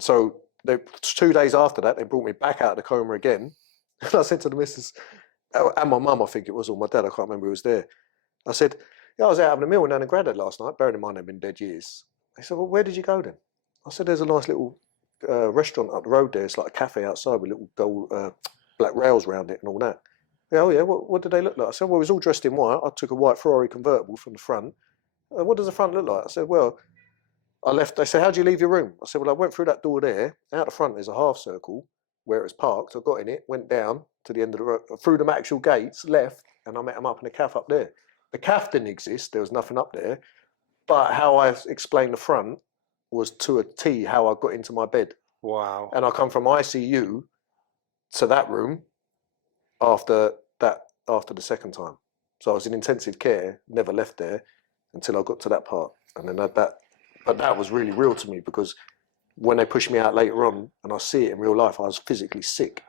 So 2 days after that, they brought me back out of the coma again, And I said to the missus, and my mum, I think it was, or my dad, I can't remember who was there. I said, yeah, I was out having a meal with Nan and Grandad last night, bearing in mind they've been dead years. They said, well, where did you go then? I said, there's a nice little restaurant up the road there. It's like a cafe outside with little gold black rails around it and all that. Yeah, oh yeah, what did they look like? I said, well, it was all dressed in white. I took a white Ferrari convertible from the front. What does the front look like? I said, well, I left. They said, how do you leave your room? I said, well, I went through that door there. Out the front, there's a half circle where it was parked. I got in it, went down to the end of the road, through the actual gates, left, and I met them up in the cafe up there. The cafe didn't exist. There was nothing up there. But how I explained the front was to a T how I got into my bed. Wow. And I come from ICU to that room after the second time. So I was in intensive care, never left there until I got to that part. And then but that was really real to me, because when they pushed me out later on and I see it in real life, I was physically sick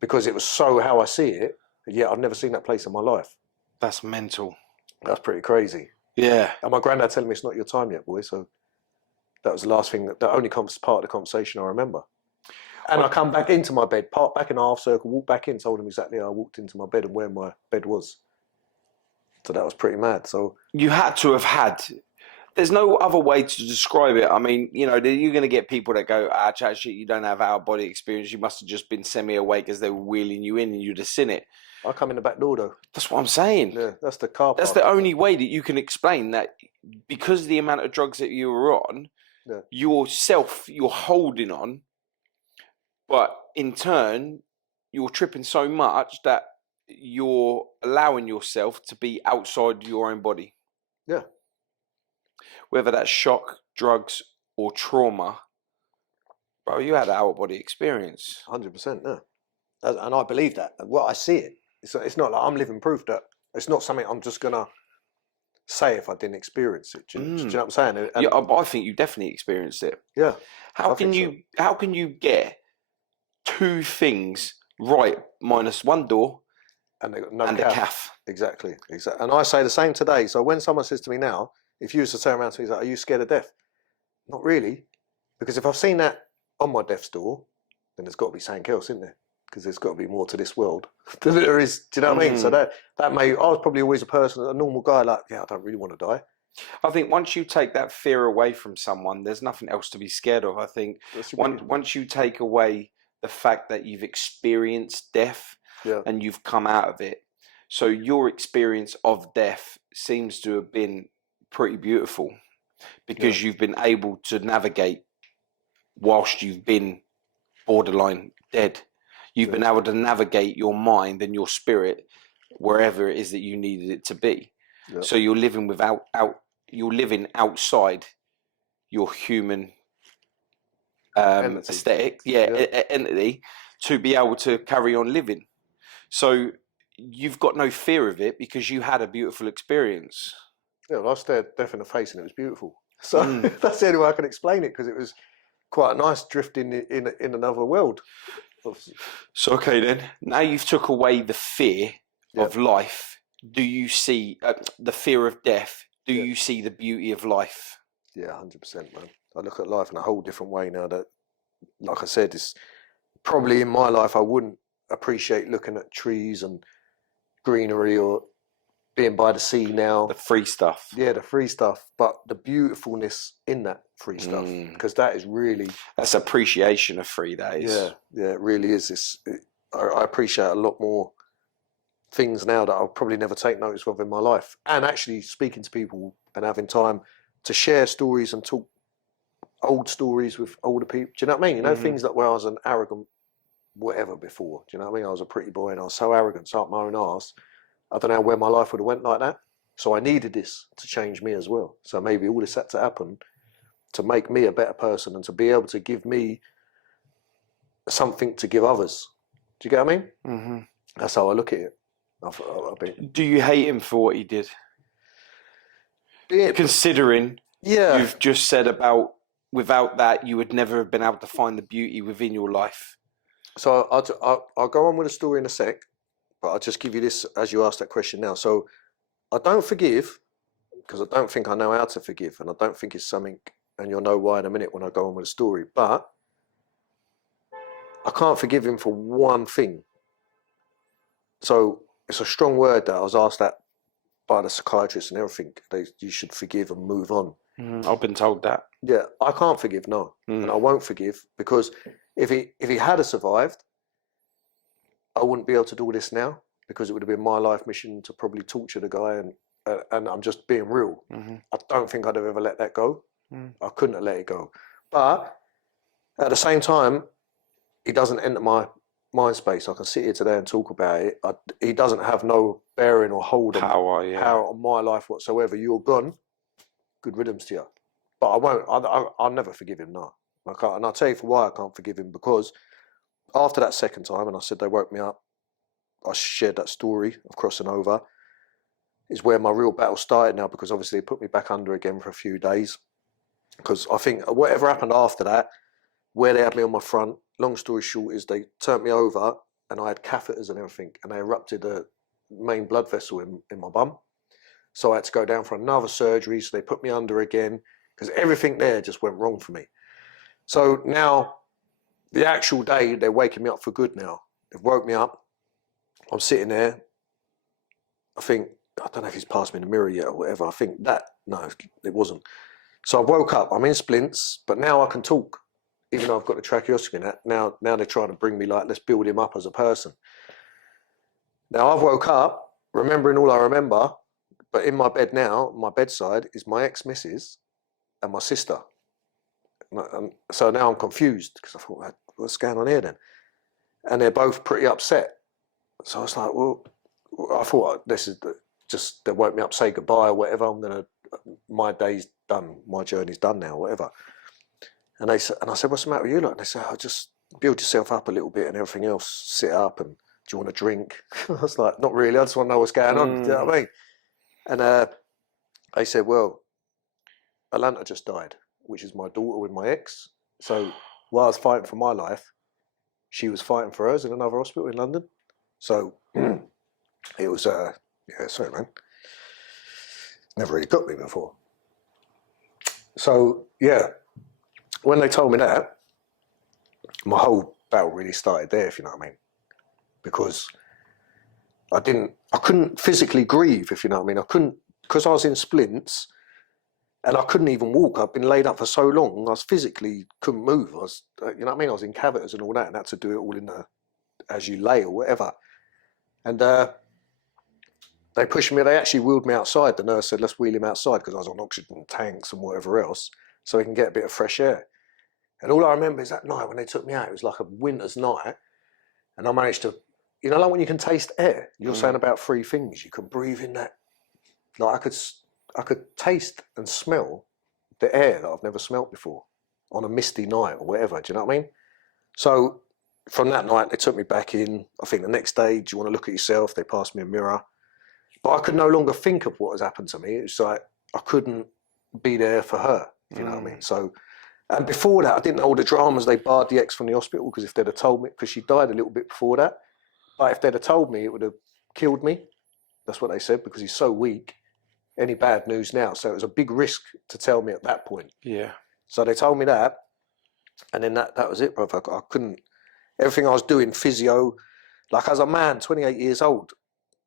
because it was so how I see it. And yet I've never seen that place in my life. That's mental. That's pretty crazy. Yeah. And my granddad telling me it's not your time yet, boy. So that was the last thing, the only part of the conversation I remember. And I come back into my bed, parked back in a half circle, walked back in, told him exactly how I walked into my bed and where my bed was. So that was pretty mad. So You had to have had. There's no other way to describe it. I mean, you know, you're going to get people that go, chat shit, you don't have out of body experience. You must have just been semi-awake as they were wheeling you in and you'd have seen it. I come in the back door though. That's what I'm saying. Yeah, that's the car park. That's the only way that you can explain that, because of the amount of drugs that you were on, yourself, you're holding on, but in turn, you're tripping so much that you're allowing yourself to be outside your own body. Yeah. Whether that's shock, drugs, or trauma, bro, you had an out-of-body experience. 100%, yeah. And I believe that. And what I see it. It's not like I'm living proof that it's not something I'm just going to say if I didn't experience it. Do you know what I'm saying? And, Yeah, I think you definitely experienced it. Yeah. How can you get two things right minus one door and they got no and a calf. calf? Exactly. And I say the same today. So when someone says to me now, if you used to turn around to me, like, are you scared of death? Not really. Because if I've seen that on my death's door, then there's got to be something else, isn't there? Because there's got to be more to this world than there is. Do you know what I mean? So that I was probably always a normal guy, like, yeah, I don't really want to die. I think once you take that fear away from someone, there's nothing else to be scared of. I think once you take away the fact that you've experienced death and you've come out of it, so your experience of death seems to have been pretty beautiful, because you've been able to navigate whilst you've been borderline dead. You've been able to navigate your mind and your spirit wherever it is that you needed it to be. Yeah. So you're living you're living outside your human aesthetic, entity, to be able to carry on living. So you've got no fear of it because you had a beautiful experience. Yeah, well, I stared death in the face and it was beautiful. So that's the only way I can explain it, because it was quite nice drifting in another world. So okay then, now you've took away the fear of life. Do you see the fear of death? Do you see the beauty of life? Yeah, 100%, man. I look at life in a whole different way now. That, like I said, it's probably in my life I wouldn't appreciate looking at trees and greenery or being by the sea now. The free stuff. Yeah, the free stuff. But the beautifulness in that free stuff, because that is really... That's appreciation of free, that is. Yeah, it really is. I appreciate a lot more things now that I'll probably never take notice of in my life. And actually speaking to people and having time to share stories and talk old stories with older people. Do you know what I mean? You know, things that where I was an arrogant whatever before. Do you know what I mean? I was a pretty boy and I was so arrogant, so up my own arse. I don't know where my life would have went like that. So I needed this to change me as well. So maybe all this had to happen to make me a better person and to be able to give me something to give others. Do you get what I mean? Mm-hmm. That's how I look at it. Do you hate him for what he did? Yeah, considering you've just said about without that you would never have been able to find the beauty within your life. So I'll go on with the story in a sec, but I'll just give you this as you asked that question now. So I don't forgive because I don't think I know how to forgive, and I don't think it's something, and you'll know why in a minute when I go on with the story, but I can't forgive him for one thing, So it's a strong word that I was asked that by the psychiatrist and everything. You should forgive and move on. I've been told that. Yeah, I can't forgive, no, and I won't forgive, because if he had survived, I wouldn't be able to do this now, because it would have been my life mission to probably torture the guy, and I'm just being real. I don't think I'd have ever let that go. I couldn't have let it go. But at the same time, he doesn't enter my mind space. I can sit here today and talk about it. He doesn't have no bearing or hold Power on my life whatsoever. You're gone. Good riddance to you. But I won't. I'll never forgive him. No, I can't. And I'll tell you for why I can't forgive him, because after that second time, and I said they woke me up, I shared that story of crossing over, is where my real battle started now, because obviously they put me back under again for a few days. Because I think whatever happened after that, where they had me on my front, long story short, is they turned me over and I had catheters and everything, and they erupted a main blood vessel in my bum. So I had to go down for another surgery. So they put me under again, because everything there just went wrong for me. So now, the actual day, they're waking me up for good now. They've woke me up. I'm sitting there. I think, I don't know if he's passed me in the mirror yet or whatever. I think no, it wasn't. So I woke up. I'm in splints, but now I can talk. Even though I've got the tracheostomy in that, now they're trying to bring me, like, let's build him up as a person. Now I've woke up, remembering all I remember, but in my bed now, my bedside, is my ex-missus and my sister. And so now I'm confused, because I thought, what's going on here then? And they're both pretty upset. So I was like, well, I thought, this is just, they woke me up, say goodbye or whatever. My day's done, my journey's done now, whatever. And I said, what's the matter with you? And they said, just build yourself up a little bit and everything else, sit up, and do you want a drink? I was like, not really, I just want to know what's going on. Do you know what I mean? And they said, well, Alanta just died, which is my daughter with my ex. So while I was fighting for my life, she was fighting for hers in another hospital in London. So it was, yeah, sorry, man. Never really got me before. So, yeah, when they told me that, my whole battle really started there, if you know what I mean. Because I couldn't physically grieve, if you know what I mean. I couldn't, because I was in splints and I couldn't even walk. I've been laid up for so long, I physically couldn't move. I was, you know what I mean? I was in catheters and all that, and had to do it all in as you lay or whatever. And they pushed me, they actually wheeled me outside. The nurse said, let's wheel him outside, because I was on oxygen tanks and whatever else, so he can get a bit of fresh air. And all I remember is that night when they took me out, it was like a winter's night, and I managed to, you know, like when you can taste air, you're saying about three things. You can breathe in that, like I could taste and smell the air that I've never smelt before on a misty night or whatever, do you know what I mean? So from that night, they took me back in. I think the next day, do you want to look at yourself? They passed me a mirror. But I could no longer think of what has happened to me. It's like I couldn't be there for her, if you know what I mean? So, and before that, I didn't know all the dramas. They barred the ex from the hospital, because if they'd have told me, because she died a little bit before that, but if they'd have told me, it would have killed me. That's what they said, because he's so weak. Any bad news now. So it was a big risk to tell me at that point. Yeah. So they told me that, and then that was it, brother. I couldn't, everything I was doing, physio, like as a man, 28 years old,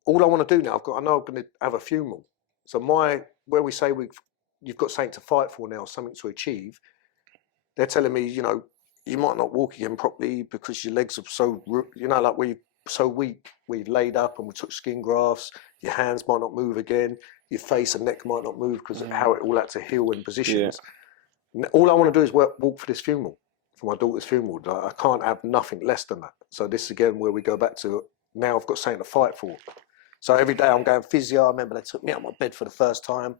all I want to do now, I know I'm going to have a funeral. So where we say you've got something to fight for now, something to achieve, they're telling me, you know, you might not walk again properly because your legs are so, you know, like we're so weak, we've laid up and we took skin grafts, your hands might not move again, your face and neck might not move because of how it all had to heal in positions. Yeah. All I want to do is walk for this funeral, for my daughter's funeral. I can't have nothing less than that. So this is again where we go back to, now I've got something to fight for. So every day I'm going physio. I remember they took me out of my bed for the first time.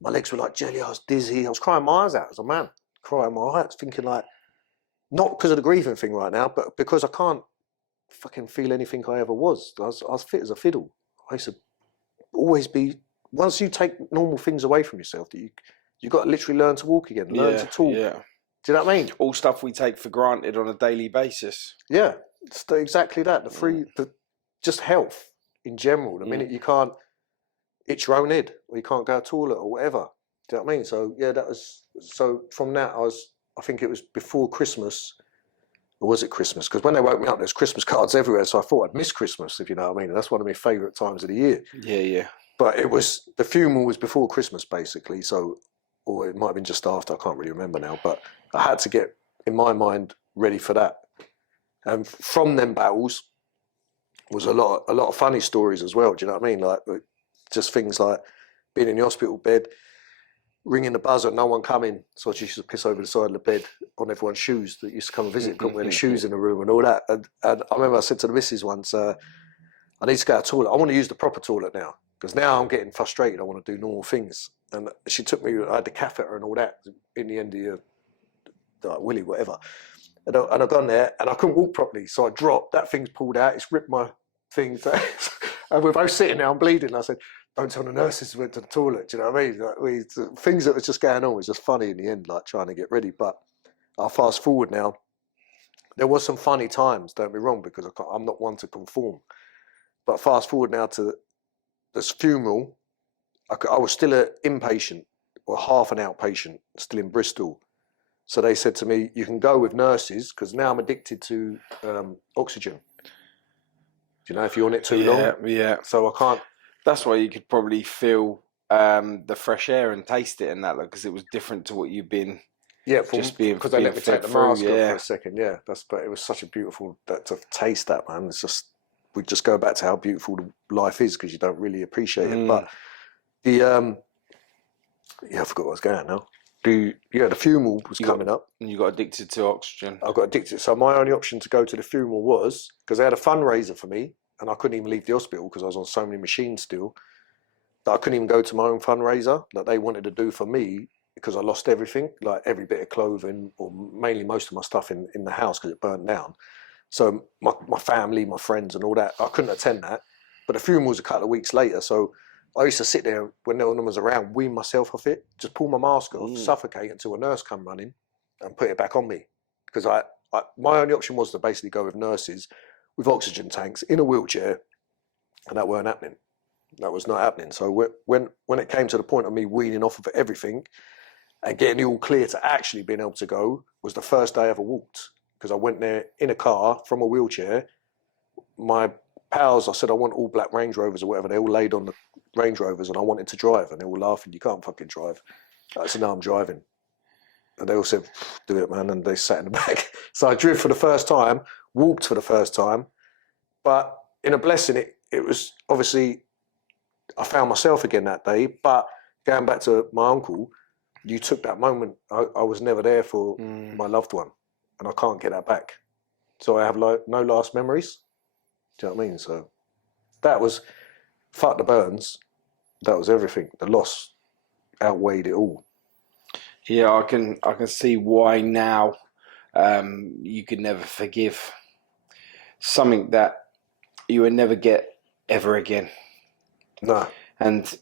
My legs were like jelly, I was dizzy. I was crying my eyes out as a man, crying my eyes out, thinking like, not because of the grieving thing right now, but because I can't fucking feel anything I ever was. I was fit as a fiddle. I used to always be, once you take normal things away from yourself, that you got to literally learn to walk again, learn to talk. Yeah. Do you know what I mean? All stuff we take for granted on a daily basis. Yeah, it's exactly that. Just health in general. The minute you can't itch your own head, or you can't go to the toilet or whatever. Do you know what I mean? So yeah, so from that I think it was before Christmas or was it Christmas? Because when they woke me up, there's Christmas cards everywhere. So I thought I'd miss Christmas, if you know what I mean. And that's one of my favourite times of the year. Yeah, yeah. But the funeral was before Christmas, basically. So, or it might have been just after. I can't really remember now. But I had to get, in my mind, ready for that. And from them battles was a lot of funny stories as well. Do you know what I mean? Like just things like being in the hospital bed, ringing the buzzer, no one coming. So I used to piss over the side of the bed on everyone's shoes that used to come and visit, couldn't wear the shoes in the room and all that. And I remember I said to the missus once, I need to go to the toilet. I want to use the proper toilet now. Because now I'm getting frustrated. I want to do normal things. And she took me, I had the catheter and all that in the end of your willy, whatever. And I've gone there and I couldn't walk properly. So I dropped, that thing's pulled out, it's ripped my thing. And we're both sitting there, I'm bleeding. And I said, don't tell the nurses we went to the toilet. Do you know what I mean? Like things that was just going on was just funny in the end, like trying to get ready. But I'll fast forward now. There was some funny times, don't be wrong, because I'm not one to conform. But fast forward now to this funeral, I was still an inpatient or half an outpatient, still in Bristol. So they said to me, you can go with nurses because now I'm addicted to oxygen. Do you know, if you're on it too long? Yeah. So I can't. That's why you could probably feel the fresh air and taste it and that, because it was different to what you've been. Yeah, because they let me take the mask off for a second. Yeah, but it was such a beautiful to taste that, man. It's just we just go back to how beautiful life is because you don't really appreciate it. But the I forgot what I was going now. The funeral was coming up. And you got addicted to oxygen. I got addicted. So my only option to go to the funeral was, because they had a fundraiser for me and I couldn't even leave the hospital because I was on so many machines still, that I couldn't even go to my own fundraiser that they wanted to do for me because I lost everything, like every bit of clothing or mainly most of my stuff in the house because it burnt down. So my family, my friends and all that, I couldn't attend that. But the funeral was a couple of weeks later. So I used to sit there when no one was around, wean myself off it, just pull my mask off, suffocate until a nurse come running and put it back on me. Because my only option was to basically go with nurses with oxygen tanks in a wheelchair, and that weren't happening. That was not happening. So when it came to the point of me weaning off of everything and getting the all clear to actually being able to go was the first day I ever walked. Because I went there in a car from a wheelchair. My pals, I said, I want all black Range Rovers or whatever. They all laid on the Range Rovers and I wanted to drive. And they were laughing, you can't fucking drive. I said, no, I'm driving. And they all said, do it, man. And they sat in the back. So I drove for the first time, walked for the first time. But in a blessing, it was obviously, I found myself again that day. But going back to my uncle, you took that moment. I was never there for my loved one. And I can't get that back. So I have no last memories. Do you know what I mean? So that was, fuck the burns. That was everything. The loss outweighed it all. Yeah, I can see why now you could never forgive something that you would never get ever again. No. And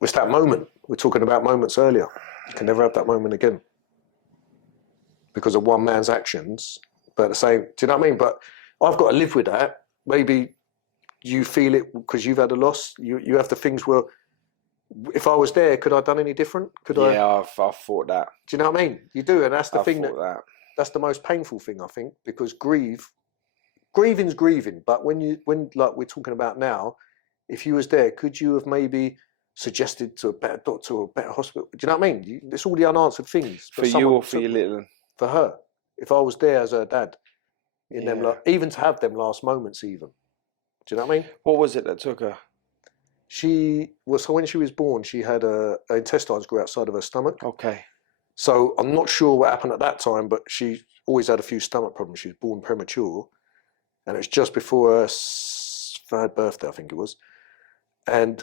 it's that moment. We're talking about moments earlier. You can never have that moment again. Because of one man's actions. But the same, do you know what I mean? But I've got to live with that. Maybe you feel it because you've had a loss. You have the things where, if I was there, could I have done any different? I've thought that. Do you know what I mean? You do, and that's the thing that's the most painful thing, I think, because grieving's grieving. But when like we're talking about now, if you was there, could you have maybe suggested to a better doctor or a better hospital? Do you know what I mean? It's all the unanswered things. For you or for your little? For her. If I was there as her dad, in them, like, even to have them last moments, even. Do you know what I mean? What was it that took her? So when she was born, she had her intestines grew outside of her stomach. Okay. So I'm not sure what happened at that time, but she always had a few stomach problems. She was born premature, and it was just before her third birthday, I think it was. And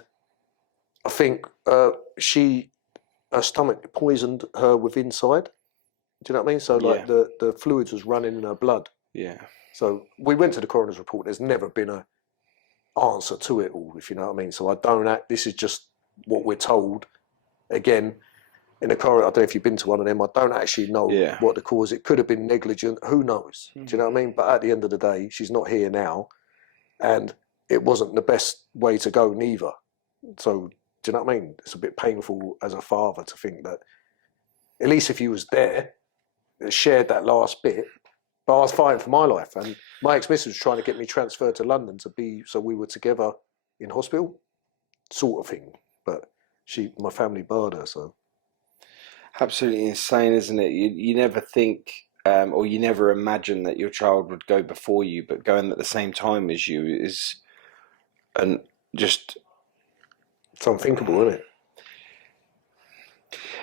I think her stomach poisoned her with inside. Do you know what I mean? So like the fluids was running in her blood. Yeah. So we went to the coroner's report. There's never been a answer to it all, if you know what I mean. So I don't act. This is just what we're told. Again, in the coroner, I don't know if you've been to one of them. I don't actually know what the cause. It could have been negligent. Who knows? Do you know what I mean? But at the end of the day, she's not here now, and it wasn't the best way to go neither. So do you know what I mean? It's a bit painful as a father to think that at least if you was there, shared that last bit, But I was fighting for my life, and my ex-missus was trying to get me transferred to London so we were together in hospital, sort of thing. But my family barred her, so. Absolutely insane, isn't it? You never think, or you never imagine that your child would go before you, but going at the same time as you is, and just, It's unthinkable, isn't it?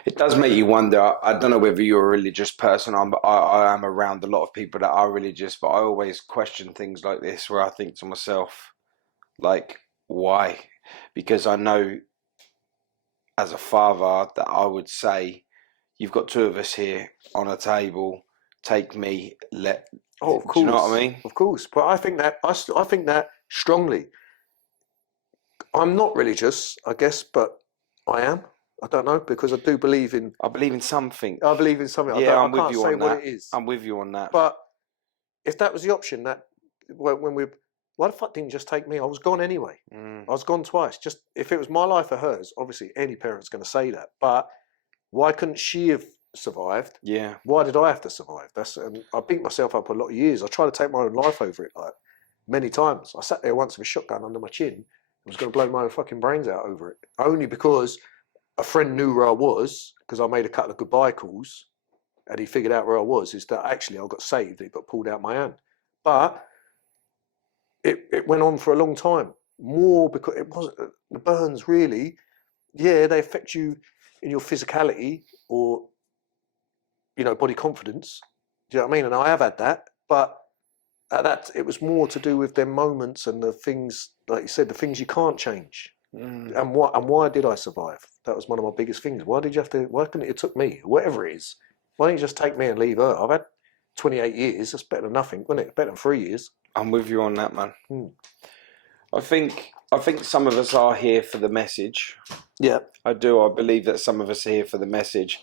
it does make you wonder. I don't know whether you're a religious person. I am around a lot of people that are religious, but I always question things like this, where I think to myself, like, why? Because I know, as a father, that I would say, you've got two of us here on a table. Take me. Oh, of course. Do you know what I mean? Of course. But I think that strongly. I'm not religious, I guess, but I am. I don't know, because I do believe in. I believe in something. I believe in something. Yeah, I I'm with can't you say on what that. it is. I'm with you on that. But if that was the option, why the fuck didn't you just take me? I was gone anyway. I was gone twice. Just if it was my life or hers, obviously any parent's going to say that. But why couldn't she have survived? Yeah. Why did I have to survive? I beat myself up a lot of years. I tried to take my own life over it, like many times. I sat there once with a shotgun under my chin. I was going to blow my own fucking brains out over it, only because a friend knew where I was, because I made a couple of goodbye calls, and he figured out where I was. Is that actually I got saved? It got pulled out my hand, but it went on for a long time. More because it wasn't the burns really. Yeah, they affect you in your physicality or body confidence. Do you know what I mean? And I have had that, but it was more to do with them moments and the things, like you said, the things you can't change. And why did I survive? That was one of my biggest things. Why did you have to? Why couldn't it took me? Whatever it is, why didn't you just take me and leave her? I've had 28 years. That's better than nothing, wasn't it? Better than 3 years. I'm with you on that, man. I think some of us are here for the message. Yeah, I do. I believe that some of us are here for the message.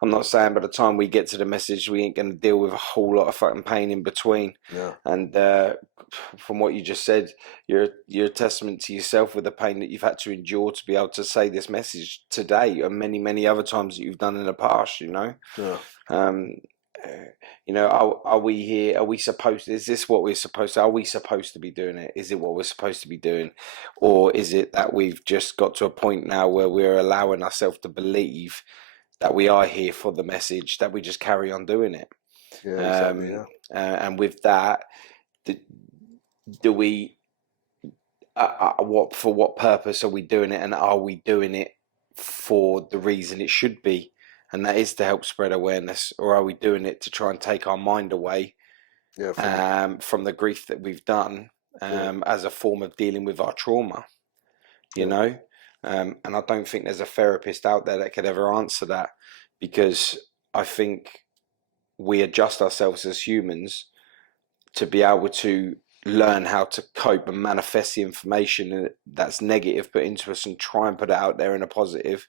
I'm not saying by the time we get to the message, we ain't going to deal with a whole lot of fucking pain in between. Yeah. And from what you just said, you're a testament to yourself with the pain that you've had to endure to be able to say this message today, and many, many other times that you've done in the past. Yeah. Are we here? Are we supposed? Is this what we're supposed to? Are we supposed to be doing it? Is it what we're supposed to be doing, or is it that we've just got to a point now where we're allowing ourselves to believe that we are here for the message, that we just carry on doing it? Yeah, exactly. And with that, do we? For what purpose are we doing it, and are we doing it for the reason it should be? And that is to help spread awareness, or are we doing it to try and take our mind away from the grief that we've done as a form of dealing with our trauma? And I don't think there's a therapist out there that could ever answer that, because I think we adjust ourselves as humans to be able to learn how to cope and manifest the information that's negative put into us and try and put it out there in a positive.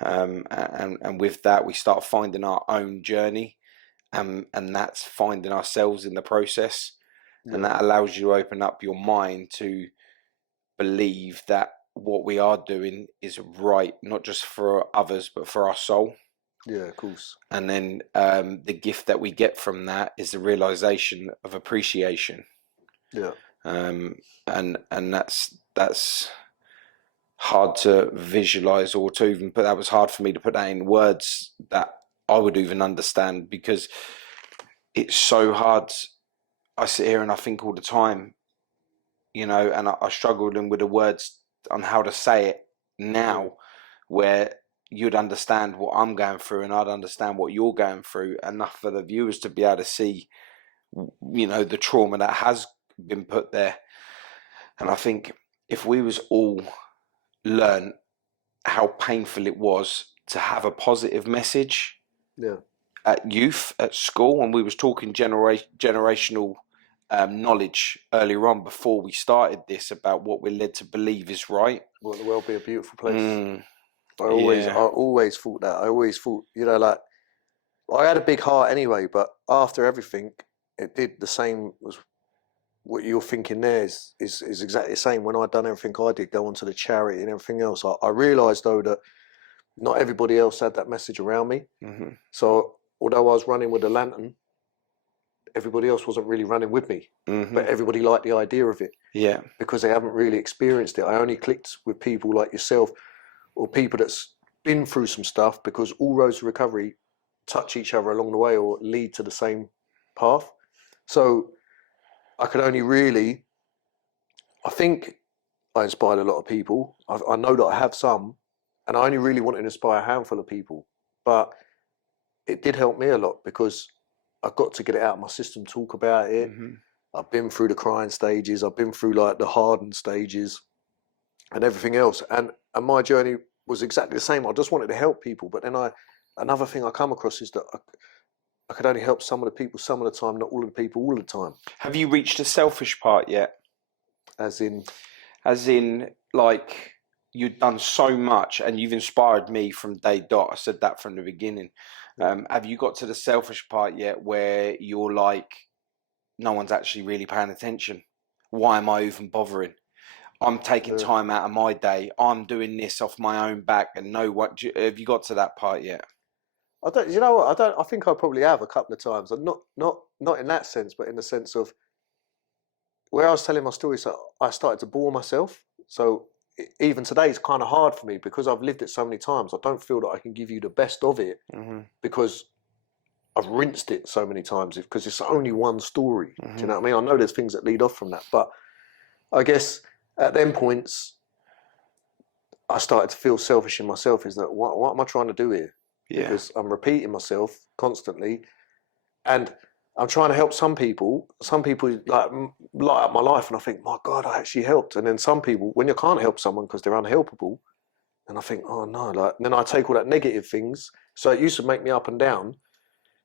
And with that, we start finding our own journey, and that's finding ourselves in the process. And that allows you to open up your mind to believe that what we are doing is right, not just for others, but for our soul. Yeah, of course. And then the gift that we get from that is the realization of appreciation. Yeah. And that's hard to visualize, or to even put. That was hard for me to put that in words that I would even understand, because it's so hard. I sit here and I think all the time, and I struggle with the words on how to say it now, where you'd understand what I'm going through and I'd understand what you're going through, enough for the viewers to be able to see, the trauma that has been put there. And I think if we was all learn how painful it was to have a positive message at youth, at school, and we was talking generational knowledge earlier on before we started this about what we're led to believe is right. Well, the world be a beautiful place. I always thought that. I always thought, like, I had a big heart anyway, but after everything, it did the same as what you're thinking there is exactly the same. When I'd done everything I did, go on to the charity and everything else, I realised, though, that not everybody else had that message around me. So although I was running with a lantern, everybody else wasn't really running with me, Mm-hmm. but everybody liked the idea of it Yeah. because they haven't really experienced it. I only clicked with people like yourself or people that's been through some stuff, because all roads to recovery touch each other along the way or lead to the same path. So I could only really, I think I inspired a lot of people. I know that I have some, and I only really wanted to inspire a handful of people. But it did help me a lot because I got to get it out of my system, talk about it. Mm-hmm. I've been through the crying stages. I've been through like the hardened stages and everything else. And my journey was exactly the same. I just wanted to help people. But then another thing I come across is that I could only help some of the people some of the time, not all of the people all the time. Have you reached the selfish part yet? As in, like, you've done so much and you've inspired me from day dot. I said that from the beginning. Have you got to the selfish part yet where you're like, no one's actually really paying attention? Why am I even bothering? I'm taking time out of my day. I'm doing this off my own back, and have you got to that part yet? I don't. You know what? I think I probably have a couple of times, and not in that sense, but in the sense of where I was telling my story. So I started to bore myself. So even today, it's kind of hard for me because I've lived it so many times. I don't feel that I can give you the best of it because I've rinsed it so many times. Because it's only one story. Do you know what I mean? I know there's things that lead off from that, but I guess at them points, I started to feel selfish in myself. Is that what am I trying to do here? Yeah. Because I'm repeating myself constantly, and I'm trying to help some people. Some people like light up my life, and I think, my God, I actually helped. And then some people, when you can't help someone because they're unhelpable, and I think, oh no, like then I take all that negative things. So it used to make me up and down.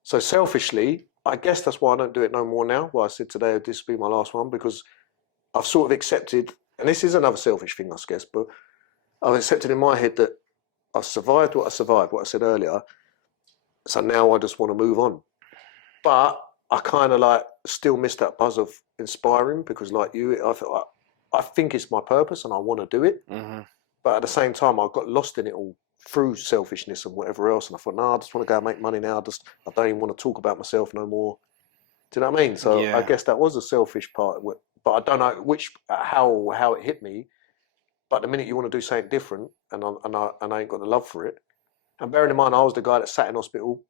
So selfishly, I guess that's why I don't do it no more now. Well, I said today this will be my last one because I've sort of accepted, and this is another selfish thing, I guess, but I've accepted in my head that I've survived what I said earlier. So now I just want to move on. But I kind of like still miss that buzz of inspiring because like you, I think it's my purpose and I want to do it. But at the same time, I got lost in it all through selfishness and whatever else. And I thought, no, I just want to go and make money now. I don't even want to talk about myself no more. Do you know what I mean? So Yeah. I guess that was a selfish part. But I don't know how it hit me. But the minute you want to do something different, and I ain't got the love for it. And bearing in mind, I was the guy that sat in hospital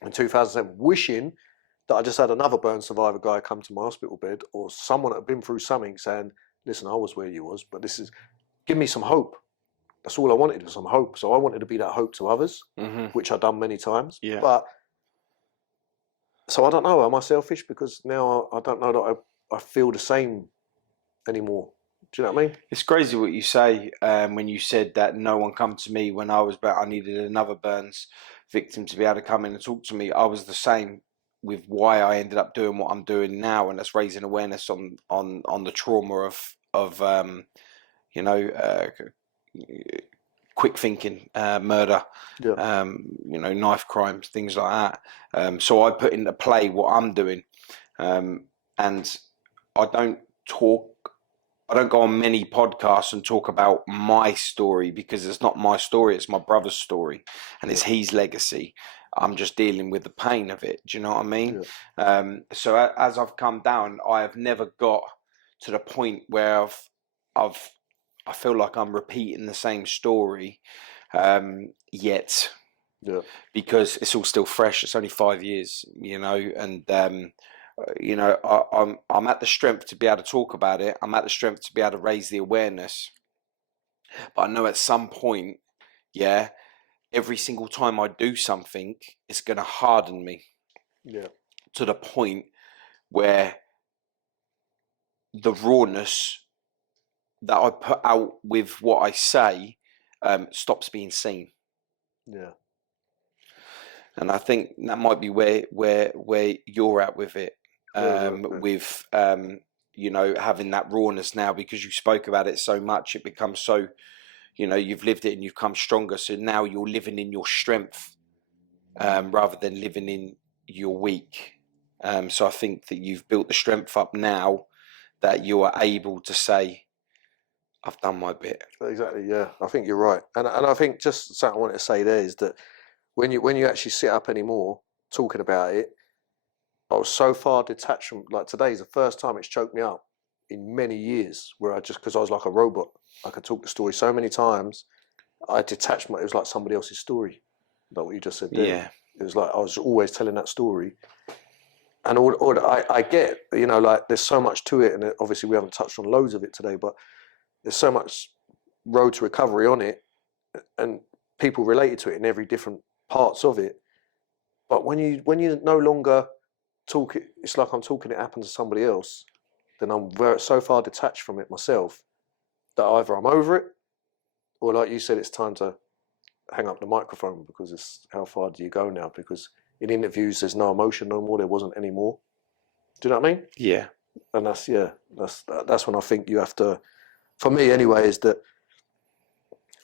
in 2007, wishing that I just had another burn survivor guy come to my hospital bed, or someone that had been through something, saying, "Listen, I was where you was, but give me some hope." That's all I wanted was some hope. So I wanted to be that hope to others, which I've done many times. Yeah. But so I don't know. Am I selfish because now I don't know that I feel the same anymore? Do you know what I mean? It's crazy what you say when you said that no one come to me when I needed another burns victim to be able to come in and talk to me. I was the same with why I ended up doing what I'm doing now, and that's raising awareness on the trauma of quick thinking, murder, knife crimes, things like that. So I put into play what I'm doing, and I don't go on many podcasts and talk about my story because it's not my story, it's my brother's story and it's his legacy. I'm just dealing with the pain of it. Do you know what I mean? Yeah. So as I've come down, I have never got to the point where I feel like I'm repeating the same story yet. Yeah. Because it's all still fresh. It's only 5 years, and I'm at the strength to be able to talk about it. I'm at the strength to be able to raise the awareness. But I know at some point, every single time I do something, it's going to harden me. Yeah. To the point where the rawness that I put out with what I say stops being seen. Yeah. And I think that might be where you're at with it. With having that rawness now, because you spoke about it so much, it becomes so, you've lived it and you've come stronger. So now you're living in your strength rather than living in your weak. So I think that you've built the strength up now that you are able to say, I've done my bit. Exactly. Yeah, I think you're right. And I think just something I wanted to say there is that when you actually sit up anymore talking about it, I was so far detached from, like, today's the first time it's choked me up in many years, where because I was like a robot. I could talk the story so many times. I detached it was like somebody else's story. Like what you just said there. Yeah. It was like I was always telling that story. And I get, like there's so much to it, and obviously we haven't touched on loads of it today, but there's so much road to recovery on it, and people related to it in every different parts of it. But when you no longer talk it, it's like I'm talking it happened to somebody else, then I'm so far detached from it myself that either I'm over it, or like you said, it's time to hang up the microphone, because it's how far do you go now? Because in interviews, there's no emotion no more. There wasn't any more. Do you know what I mean? Yeah. And that's when I think you have to, for me anyway, is that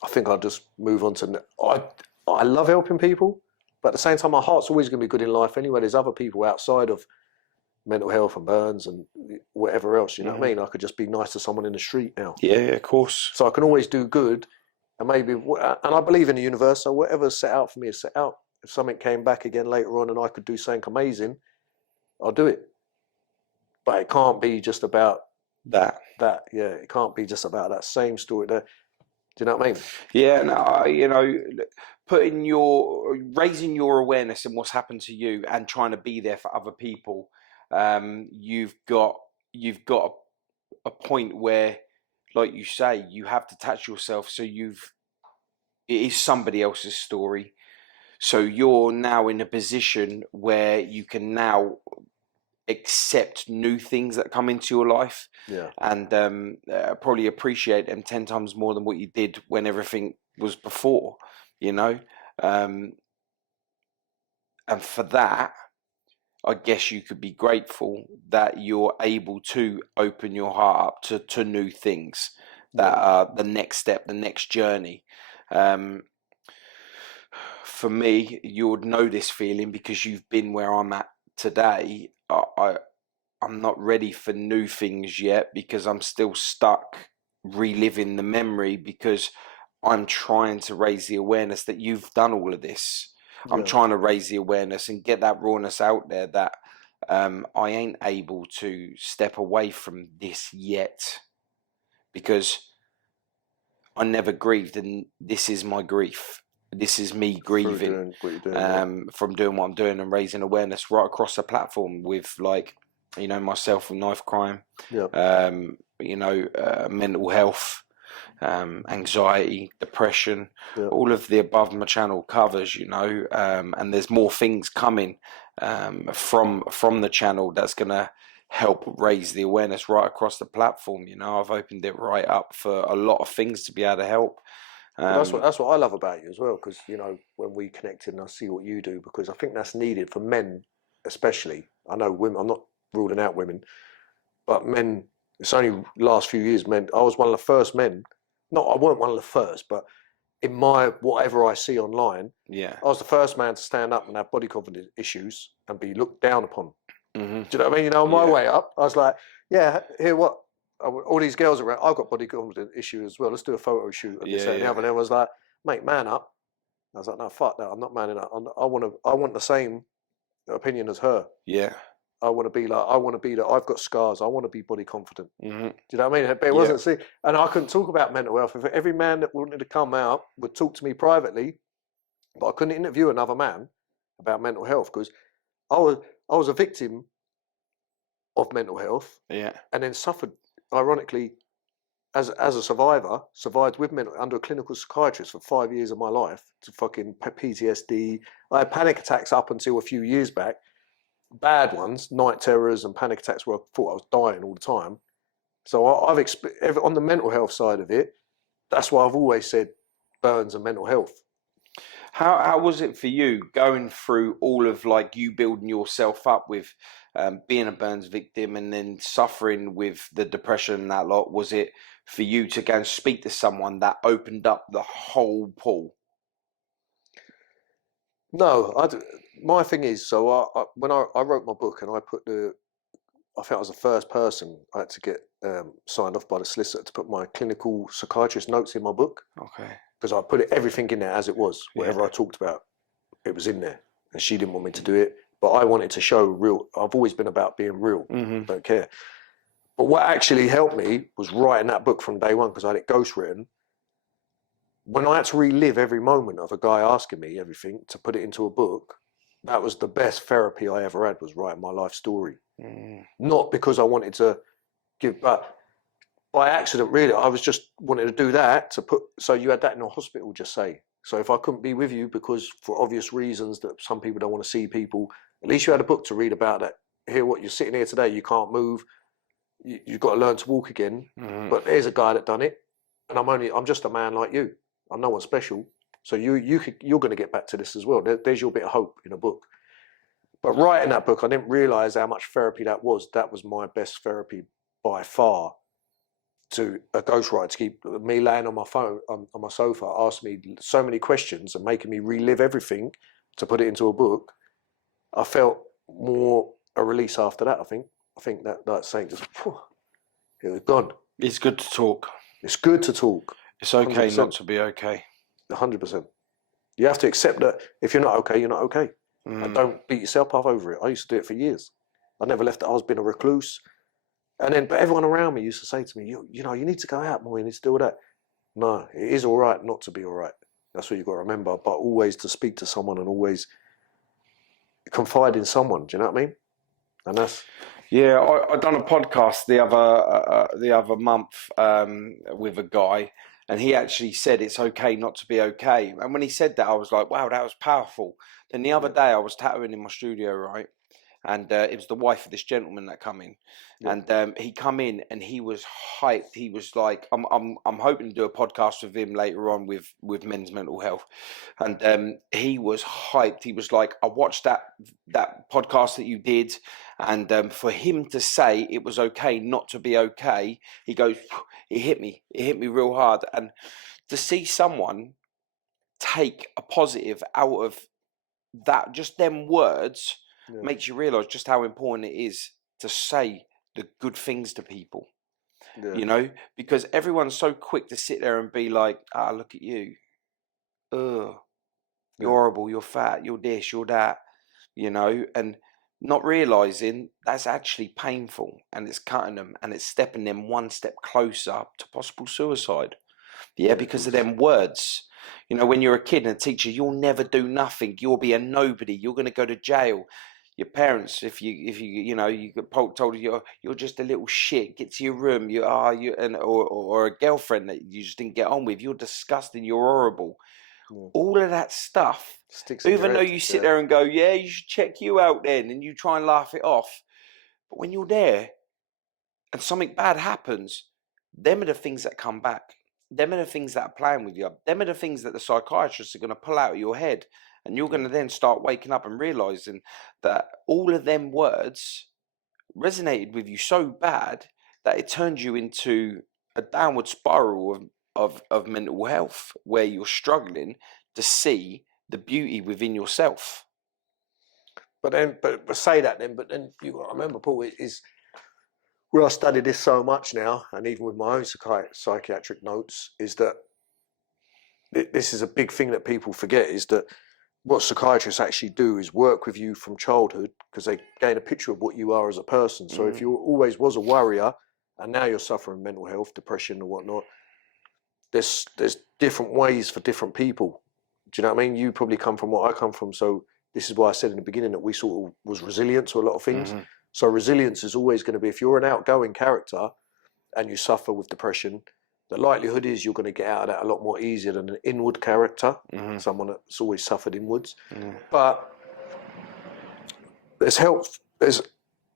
I think I'll just move on to, I love helping people, but at the same time, my heart's always going to be good in life anyway. There's other people outside of mental health and burns and whatever else, you know what I mean? I could just be nice to someone in the street now. Yeah, of course. So I can always do good, and and I believe in the universe, so whatever's set out for me is set out. If something came back again later on and I could do something amazing, I'll do it. But it can't be just about that. Yeah, it can't be just about that same story there. Do you know what I mean? Yeah, no, raising your awareness in what's happened to you and trying to be there for other people. You've got a point where, like you say, you have to detach yourself. So it is somebody else's story. So you're now in a position where you can now accept new things that come into your life, and probably appreciate them 10 times more than what you did when everything was before, and for that, I guess you could be grateful that you're able to open your heart up to new things that are the next step, the next journey. For me, you would know this feeling because you've been where I'm at today. I'm not ready for new things yet because I'm still stuck reliving the memory, because I'm trying to raise the awareness that you've done all of this. I'm trying to raise the awareness and get that rawness out there that I ain't able to step away from this yet, because I never grieved, and this is my grief. This is me grieving from doing what I'm doing and raising awareness right across the platform with, like, myself and knife crime, mental health, anxiety, depression, all of the above my channel covers, and there's more things coming from the channel that's going to help raise the awareness right across the platform. I've opened it right up for a lot of things to be able to help. That's what I love about you as well, because when we connected and I see what you do, because I think that's needed for men especially. I know women, I'm not ruling out women, but men, it's only last few years, men, I was one of the first men, I weren't one of the first, but in my whatever I see online, I was the first man to stand up and have body confidence issues and be looked down upon. Do you know what I mean? On my way up, I was like, here what? All these girls around, I've got body confidence issues as well. Let's do a photo shoot. And the other. And I was like, mate, man up. I was like, no, fuck that. I'm not manning up. I want the same opinion as her. Yeah. I want to be that. I've got scars. I want to be body confident. Do you know what I mean? But it wasn't. And I couldn't talk about mental health. If every man that wanted to come out would talk to me privately, but I couldn't interview another man about mental health, because I was a victim of mental health. Yeah. And then suffered, ironically, as a survivor, survived with under a clinical psychiatrist for 5 years of my life to fucking PTSD. I had panic attacks up until a few years back, bad ones, night terrors and panic attacks where I thought I was dying all the time. So I've on the mental health side of it, that's why I've always said burns and mental health. How was it for you going through all of, like, you building yourself up with being a burns victim and then suffering with the depression and that lot? Was it for you to go and speak to someone that opened up the whole pool? No, my thing is, so when I wrote my book and I think I was the first person I had to get signed off by the solicitor to put my clinical psychiatrist notes in my book. Okay. Because I put everything in there as it was. Whatever I talked about, it was in there. And she didn't want me to do it. but I wanted to show real. I've always been about being real. Don't care. But what actually helped me was writing that book from day one, because I had it ghostwritten. When I had to relive every moment of a guy asking me everything to put it into a book, that was the best therapy I ever had, was writing my life story. Not because I wanted to give, but by accident, really. I was just wanting to do that to put, so you had that in a hospital, just say. So if I couldn't be with you because for obvious reasons that some people don't want to see people, at least you had a book to read about that. Here, what you're sitting here today, you can't move. You've got to learn to walk again. But there's a guy that done it, and I'm just a man like you. I'm no one special. So you're going to get back to this as well. There's your bit of hope in a book. But writing that book, I didn't realise how much therapy that was. That was my best therapy by far. To a ghostwriter, to keep me laying on my phone on my sofa, ask me so many questions and making me relive everything to put it into a book. I felt more a release after that. I think that saying just, it was gone. It's good to talk. It's good to talk. It's okay 100%. not to be okay. 100%. You have to accept that if you're not okay, you're not okay. And don't beat yourself up over it. I used to do it for years. I never left it. I was being a recluse. And then, but everyone around me used to say to me, you know, you need to go out more, you need to do all that. No, it is all right not to be all right. That's what you've got to remember. But always to speak to someone and always confide in someone. Do you know what I mean? And that's... Yeah, I done a podcast the other month with a guy, and he actually said it's okay not to be okay. And when he said that, I was like, wow, that was powerful. Then the other day I was tattooing in my studio, right? And it was the wife of this gentleman that come in, and he come in and he was hyped. He was like, I'm hoping to do a podcast with him later on with men's mental health, and he was hyped. He was like, I watched that podcast that you did, and for him to say it was okay not to be okay, he goes, it hit me real hard, and to see someone take a positive out of that, just them words. Yeah. Makes you realise just how important it is to say the good things to people, you know, because everyone's so quick to sit there and be like, look at you. You're horrible, you're fat, you're this, you're that, you know, and not realising that's actually painful, and it's cutting them and it's stepping them one step closer to possible suicide. Yeah, because of them words. You know, when you're a kid and a teacher, you'll never do nothing. You'll be a nobody. You're going to go to jail. Your parents, if you get told you're just a little shit, get to your room, or a girlfriend that you just didn't get on with, you're disgusting, you're horrible. All of that stuff, even though you sit there and go, yeah, you should check you out then, and you try and laugh it off. But when you're there and something bad happens, them are the things that come back. Them are the things that are playing with you. Them are the things that the psychiatrists are going to pull out of your head. And you're going to then start waking up and realising that all of them words resonated with you so bad that it turned you into a downward spiral of mental health, where you're struggling to see the beauty within yourself. But say that then, but then you got to remember, Paul, is where I study this so much now, and even with my own psychiatric notes, is that this is a big thing that people forget, is that what psychiatrists actually do is work with you from childhood, because they gain a picture of what you are as a person. So if you always was a worrier and now you're suffering mental health, depression and whatnot, there's different ways for different people. Do you know what I mean? You probably come from what I come from. So this is why I said in the beginning that we sort of was resilient to a lot of things. So resilience is always going to be, if you're an outgoing character and you suffer with depression, the likelihood is you're going to get out of that a lot more easier than an inward character, someone that's always suffered inwards. But there's help. There's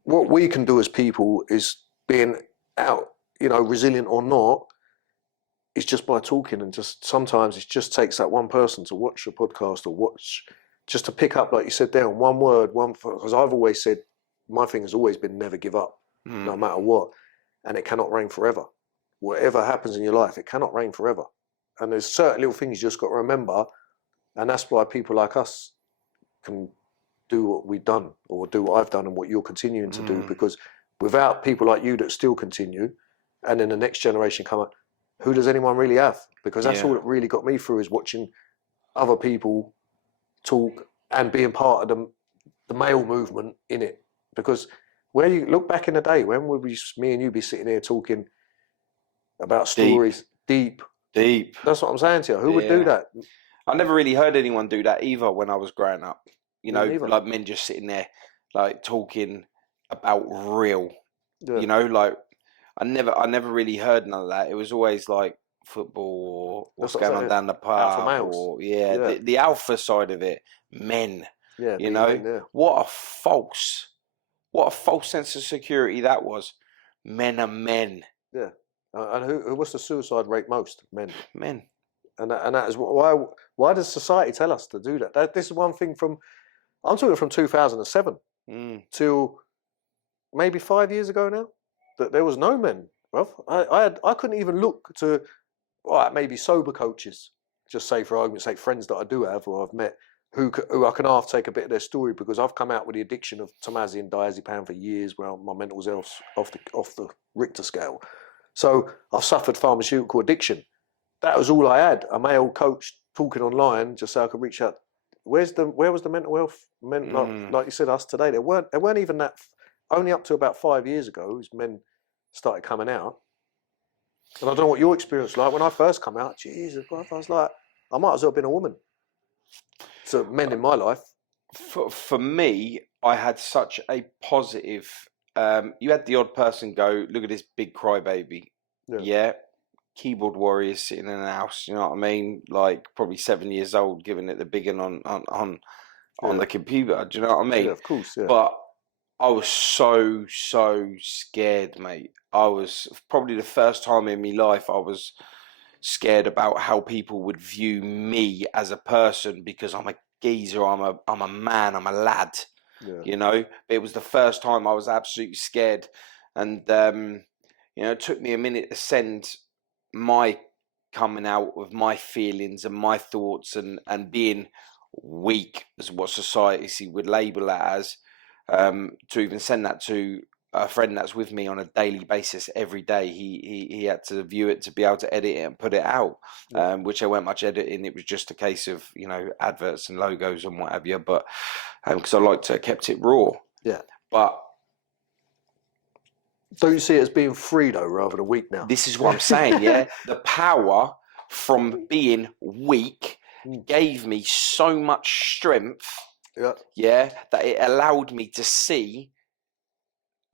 what we can do as people is being out, you know, resilient or not, is just by talking, and just sometimes it just takes that one person to watch a podcast or watch, just to pick up, like you said there, one word, because I've always said, my thing has always been never give up, no matter what, and it cannot rain forever. Whatever happens in your life, it cannot rain forever. And there's certain little things you just got to remember, and that's why people like us can do what we've done, or do what I've done and what you're continuing to do, because without people like you that still continue, and then the next generation come up, who does anyone really have? Because that's all that really got me through, is watching other people talk and being part of the male movement in it. Because where you look back in the day, when would me and you be sitting here talking about stories deep? That's what I'm saying to you. Who would do that? I never really heard anyone do that either when I was growing up. You know, like men just sitting there, like talking about real. You know, like I never really heard none of that. It was always like football or what's going on down the pub, or the alpha side of it. Men. Yeah, you know, men, what a false sense of security that was. Men are men. Yeah, and who was the suicide rate most? Men. Men. And that is why does society tell us to do that? This is one thing I'm talking from 2007 till maybe 5 years ago now, that there was no men. Well, I couldn't even look to maybe sober coaches, just say for argument's sake, friends that I do have or I've met who I can half take a bit of their story, because I've come out with the addiction of Tomazi and diazepam for years, where my mental health's off the Richter scale. So I've suffered pharmaceutical addiction. That was all I had. A male coach talking online just so I could reach out. Where was the mental health? Like you said, us today. There weren't even that. Only up to about 5 years ago, as men started coming out. And I don't know what your experience was like when I first come out. Jesus, I was like, I might as well have been a woman. So men in my life. For me, I had such a positive. You had the odd person go, look at this big crybaby. Yeah. Keyboard warriors sitting in a house, you know what I mean? Like probably 7 years old, giving it the big one on the computer. Do you know what I mean? Yeah, of course. Yeah. But I was so scared, mate. I was probably the first time in my life I was scared about how people would view me as a person, because I'm a geezer, I'm a man, I'm a lad. Yeah. You know, it was the first time I was absolutely scared, and you know, it took me a minute to send my coming out with my feelings and my thoughts and being weak, as what society would label that as, to even send that to a friend that's with me on a daily basis every day. He had to view it to be able to edit it and put it out, which there weren't much editing. It was just a case of, you know, adverts and logos and what have you, but because I liked to have kept it raw. Yeah. But don't you see it as being free though, rather than weak now? This is what I'm saying, yeah. The power from being weak gave me so much strength, that it allowed me to see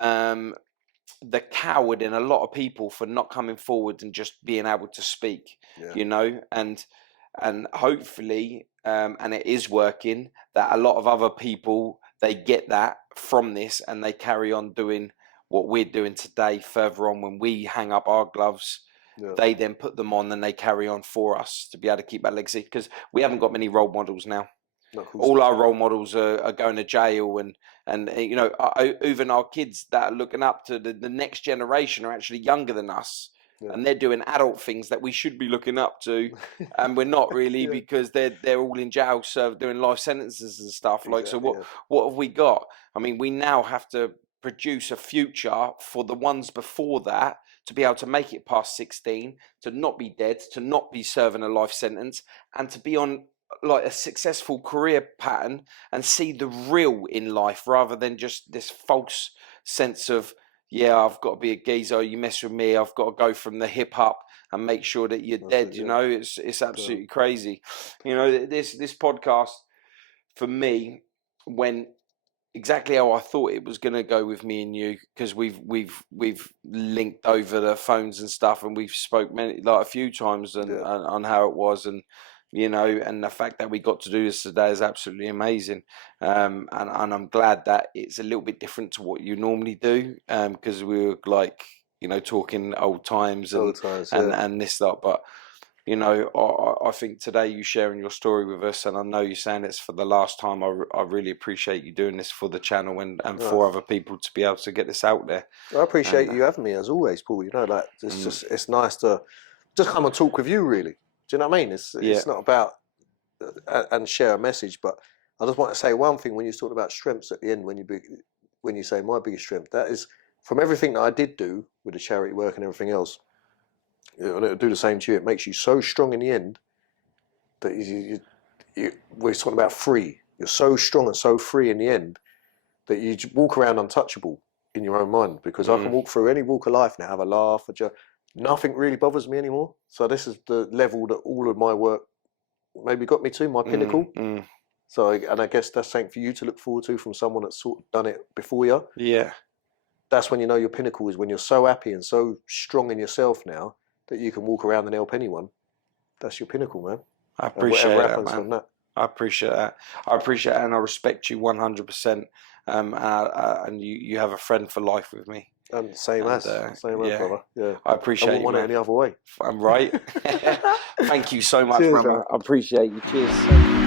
the coward in a lot of people for not coming forward and just being able to speak, you know, and hopefully, and it is working, that a lot of other people, they get that from this and they carry on doing what we're doing today further on. When we hang up our gloves, they then put them on and they carry on for us to be able to keep that legacy, because we haven't got many role models now. All our role models are going to jail, and you know, even our kids that are looking up to the next generation are actually younger than us, and they're doing adult things that we should be looking up to, and we're not really, because they're all in jail, doing life sentences and stuff. Like, so what have we got? I mean, we now have to produce a future for the ones before that to be able to make it past 16, to not be dead, to not be serving a life sentence, and to be on like a successful career pattern and see the real in life, rather than just this false sense of, I've got to be a geezer, you mess with me, I've got to go from the hip hop and make sure that you're dead. You know, it's absolutely crazy. You know, this podcast for me went exactly how I thought it was going to go with me and you, because we've linked over the phones and stuff, and we've spoke a few times on how it was, and you know, and the fact that we got to do this today is absolutely amazing. And I'm glad that it's a little bit different to what you normally do, because we were like, you know, talking old times and this, that. But, you know, I think today you sharing your story with us, and I know you're saying it's for the last time. I really appreciate you doing this for the channel and for other people to be able to get this out there. I appreciate you having me as always, Paul. You know, like it's just, it's nice to just come and talk with you, really. Do you know what I mean? It's not about and share a message, but I just want to say one thing. When you talked about strengths at the end, when you say my biggest strength, that is from everything that I did do with the charity work and everything else. And it'll do the same to you. It makes you so strong in the end that we're talking about free. You're so strong and so free in the end that you walk around untouchable in your own mind, because I can walk through any walk of life now, have a laugh, a joke. Nothing really bothers me anymore. So this is the level that all of my work maybe got me to, my pinnacle. So, and I guess that's something for you to look forward to from someone that's sort of done it before you. Yeah. That's when you know your pinnacle is when you're so happy and so strong in yourself now that you can walk around and help anyone. That's your pinnacle, man. I appreciate that, man. From that. I appreciate that. I appreciate it, and I respect you 100%. And you have a friend for life with me. Same as, brother. Yeah. I appreciate I wouldn't want it any other way. I'm right. Thank you so much, Cheers, brother. man. I appreciate you. Cheers.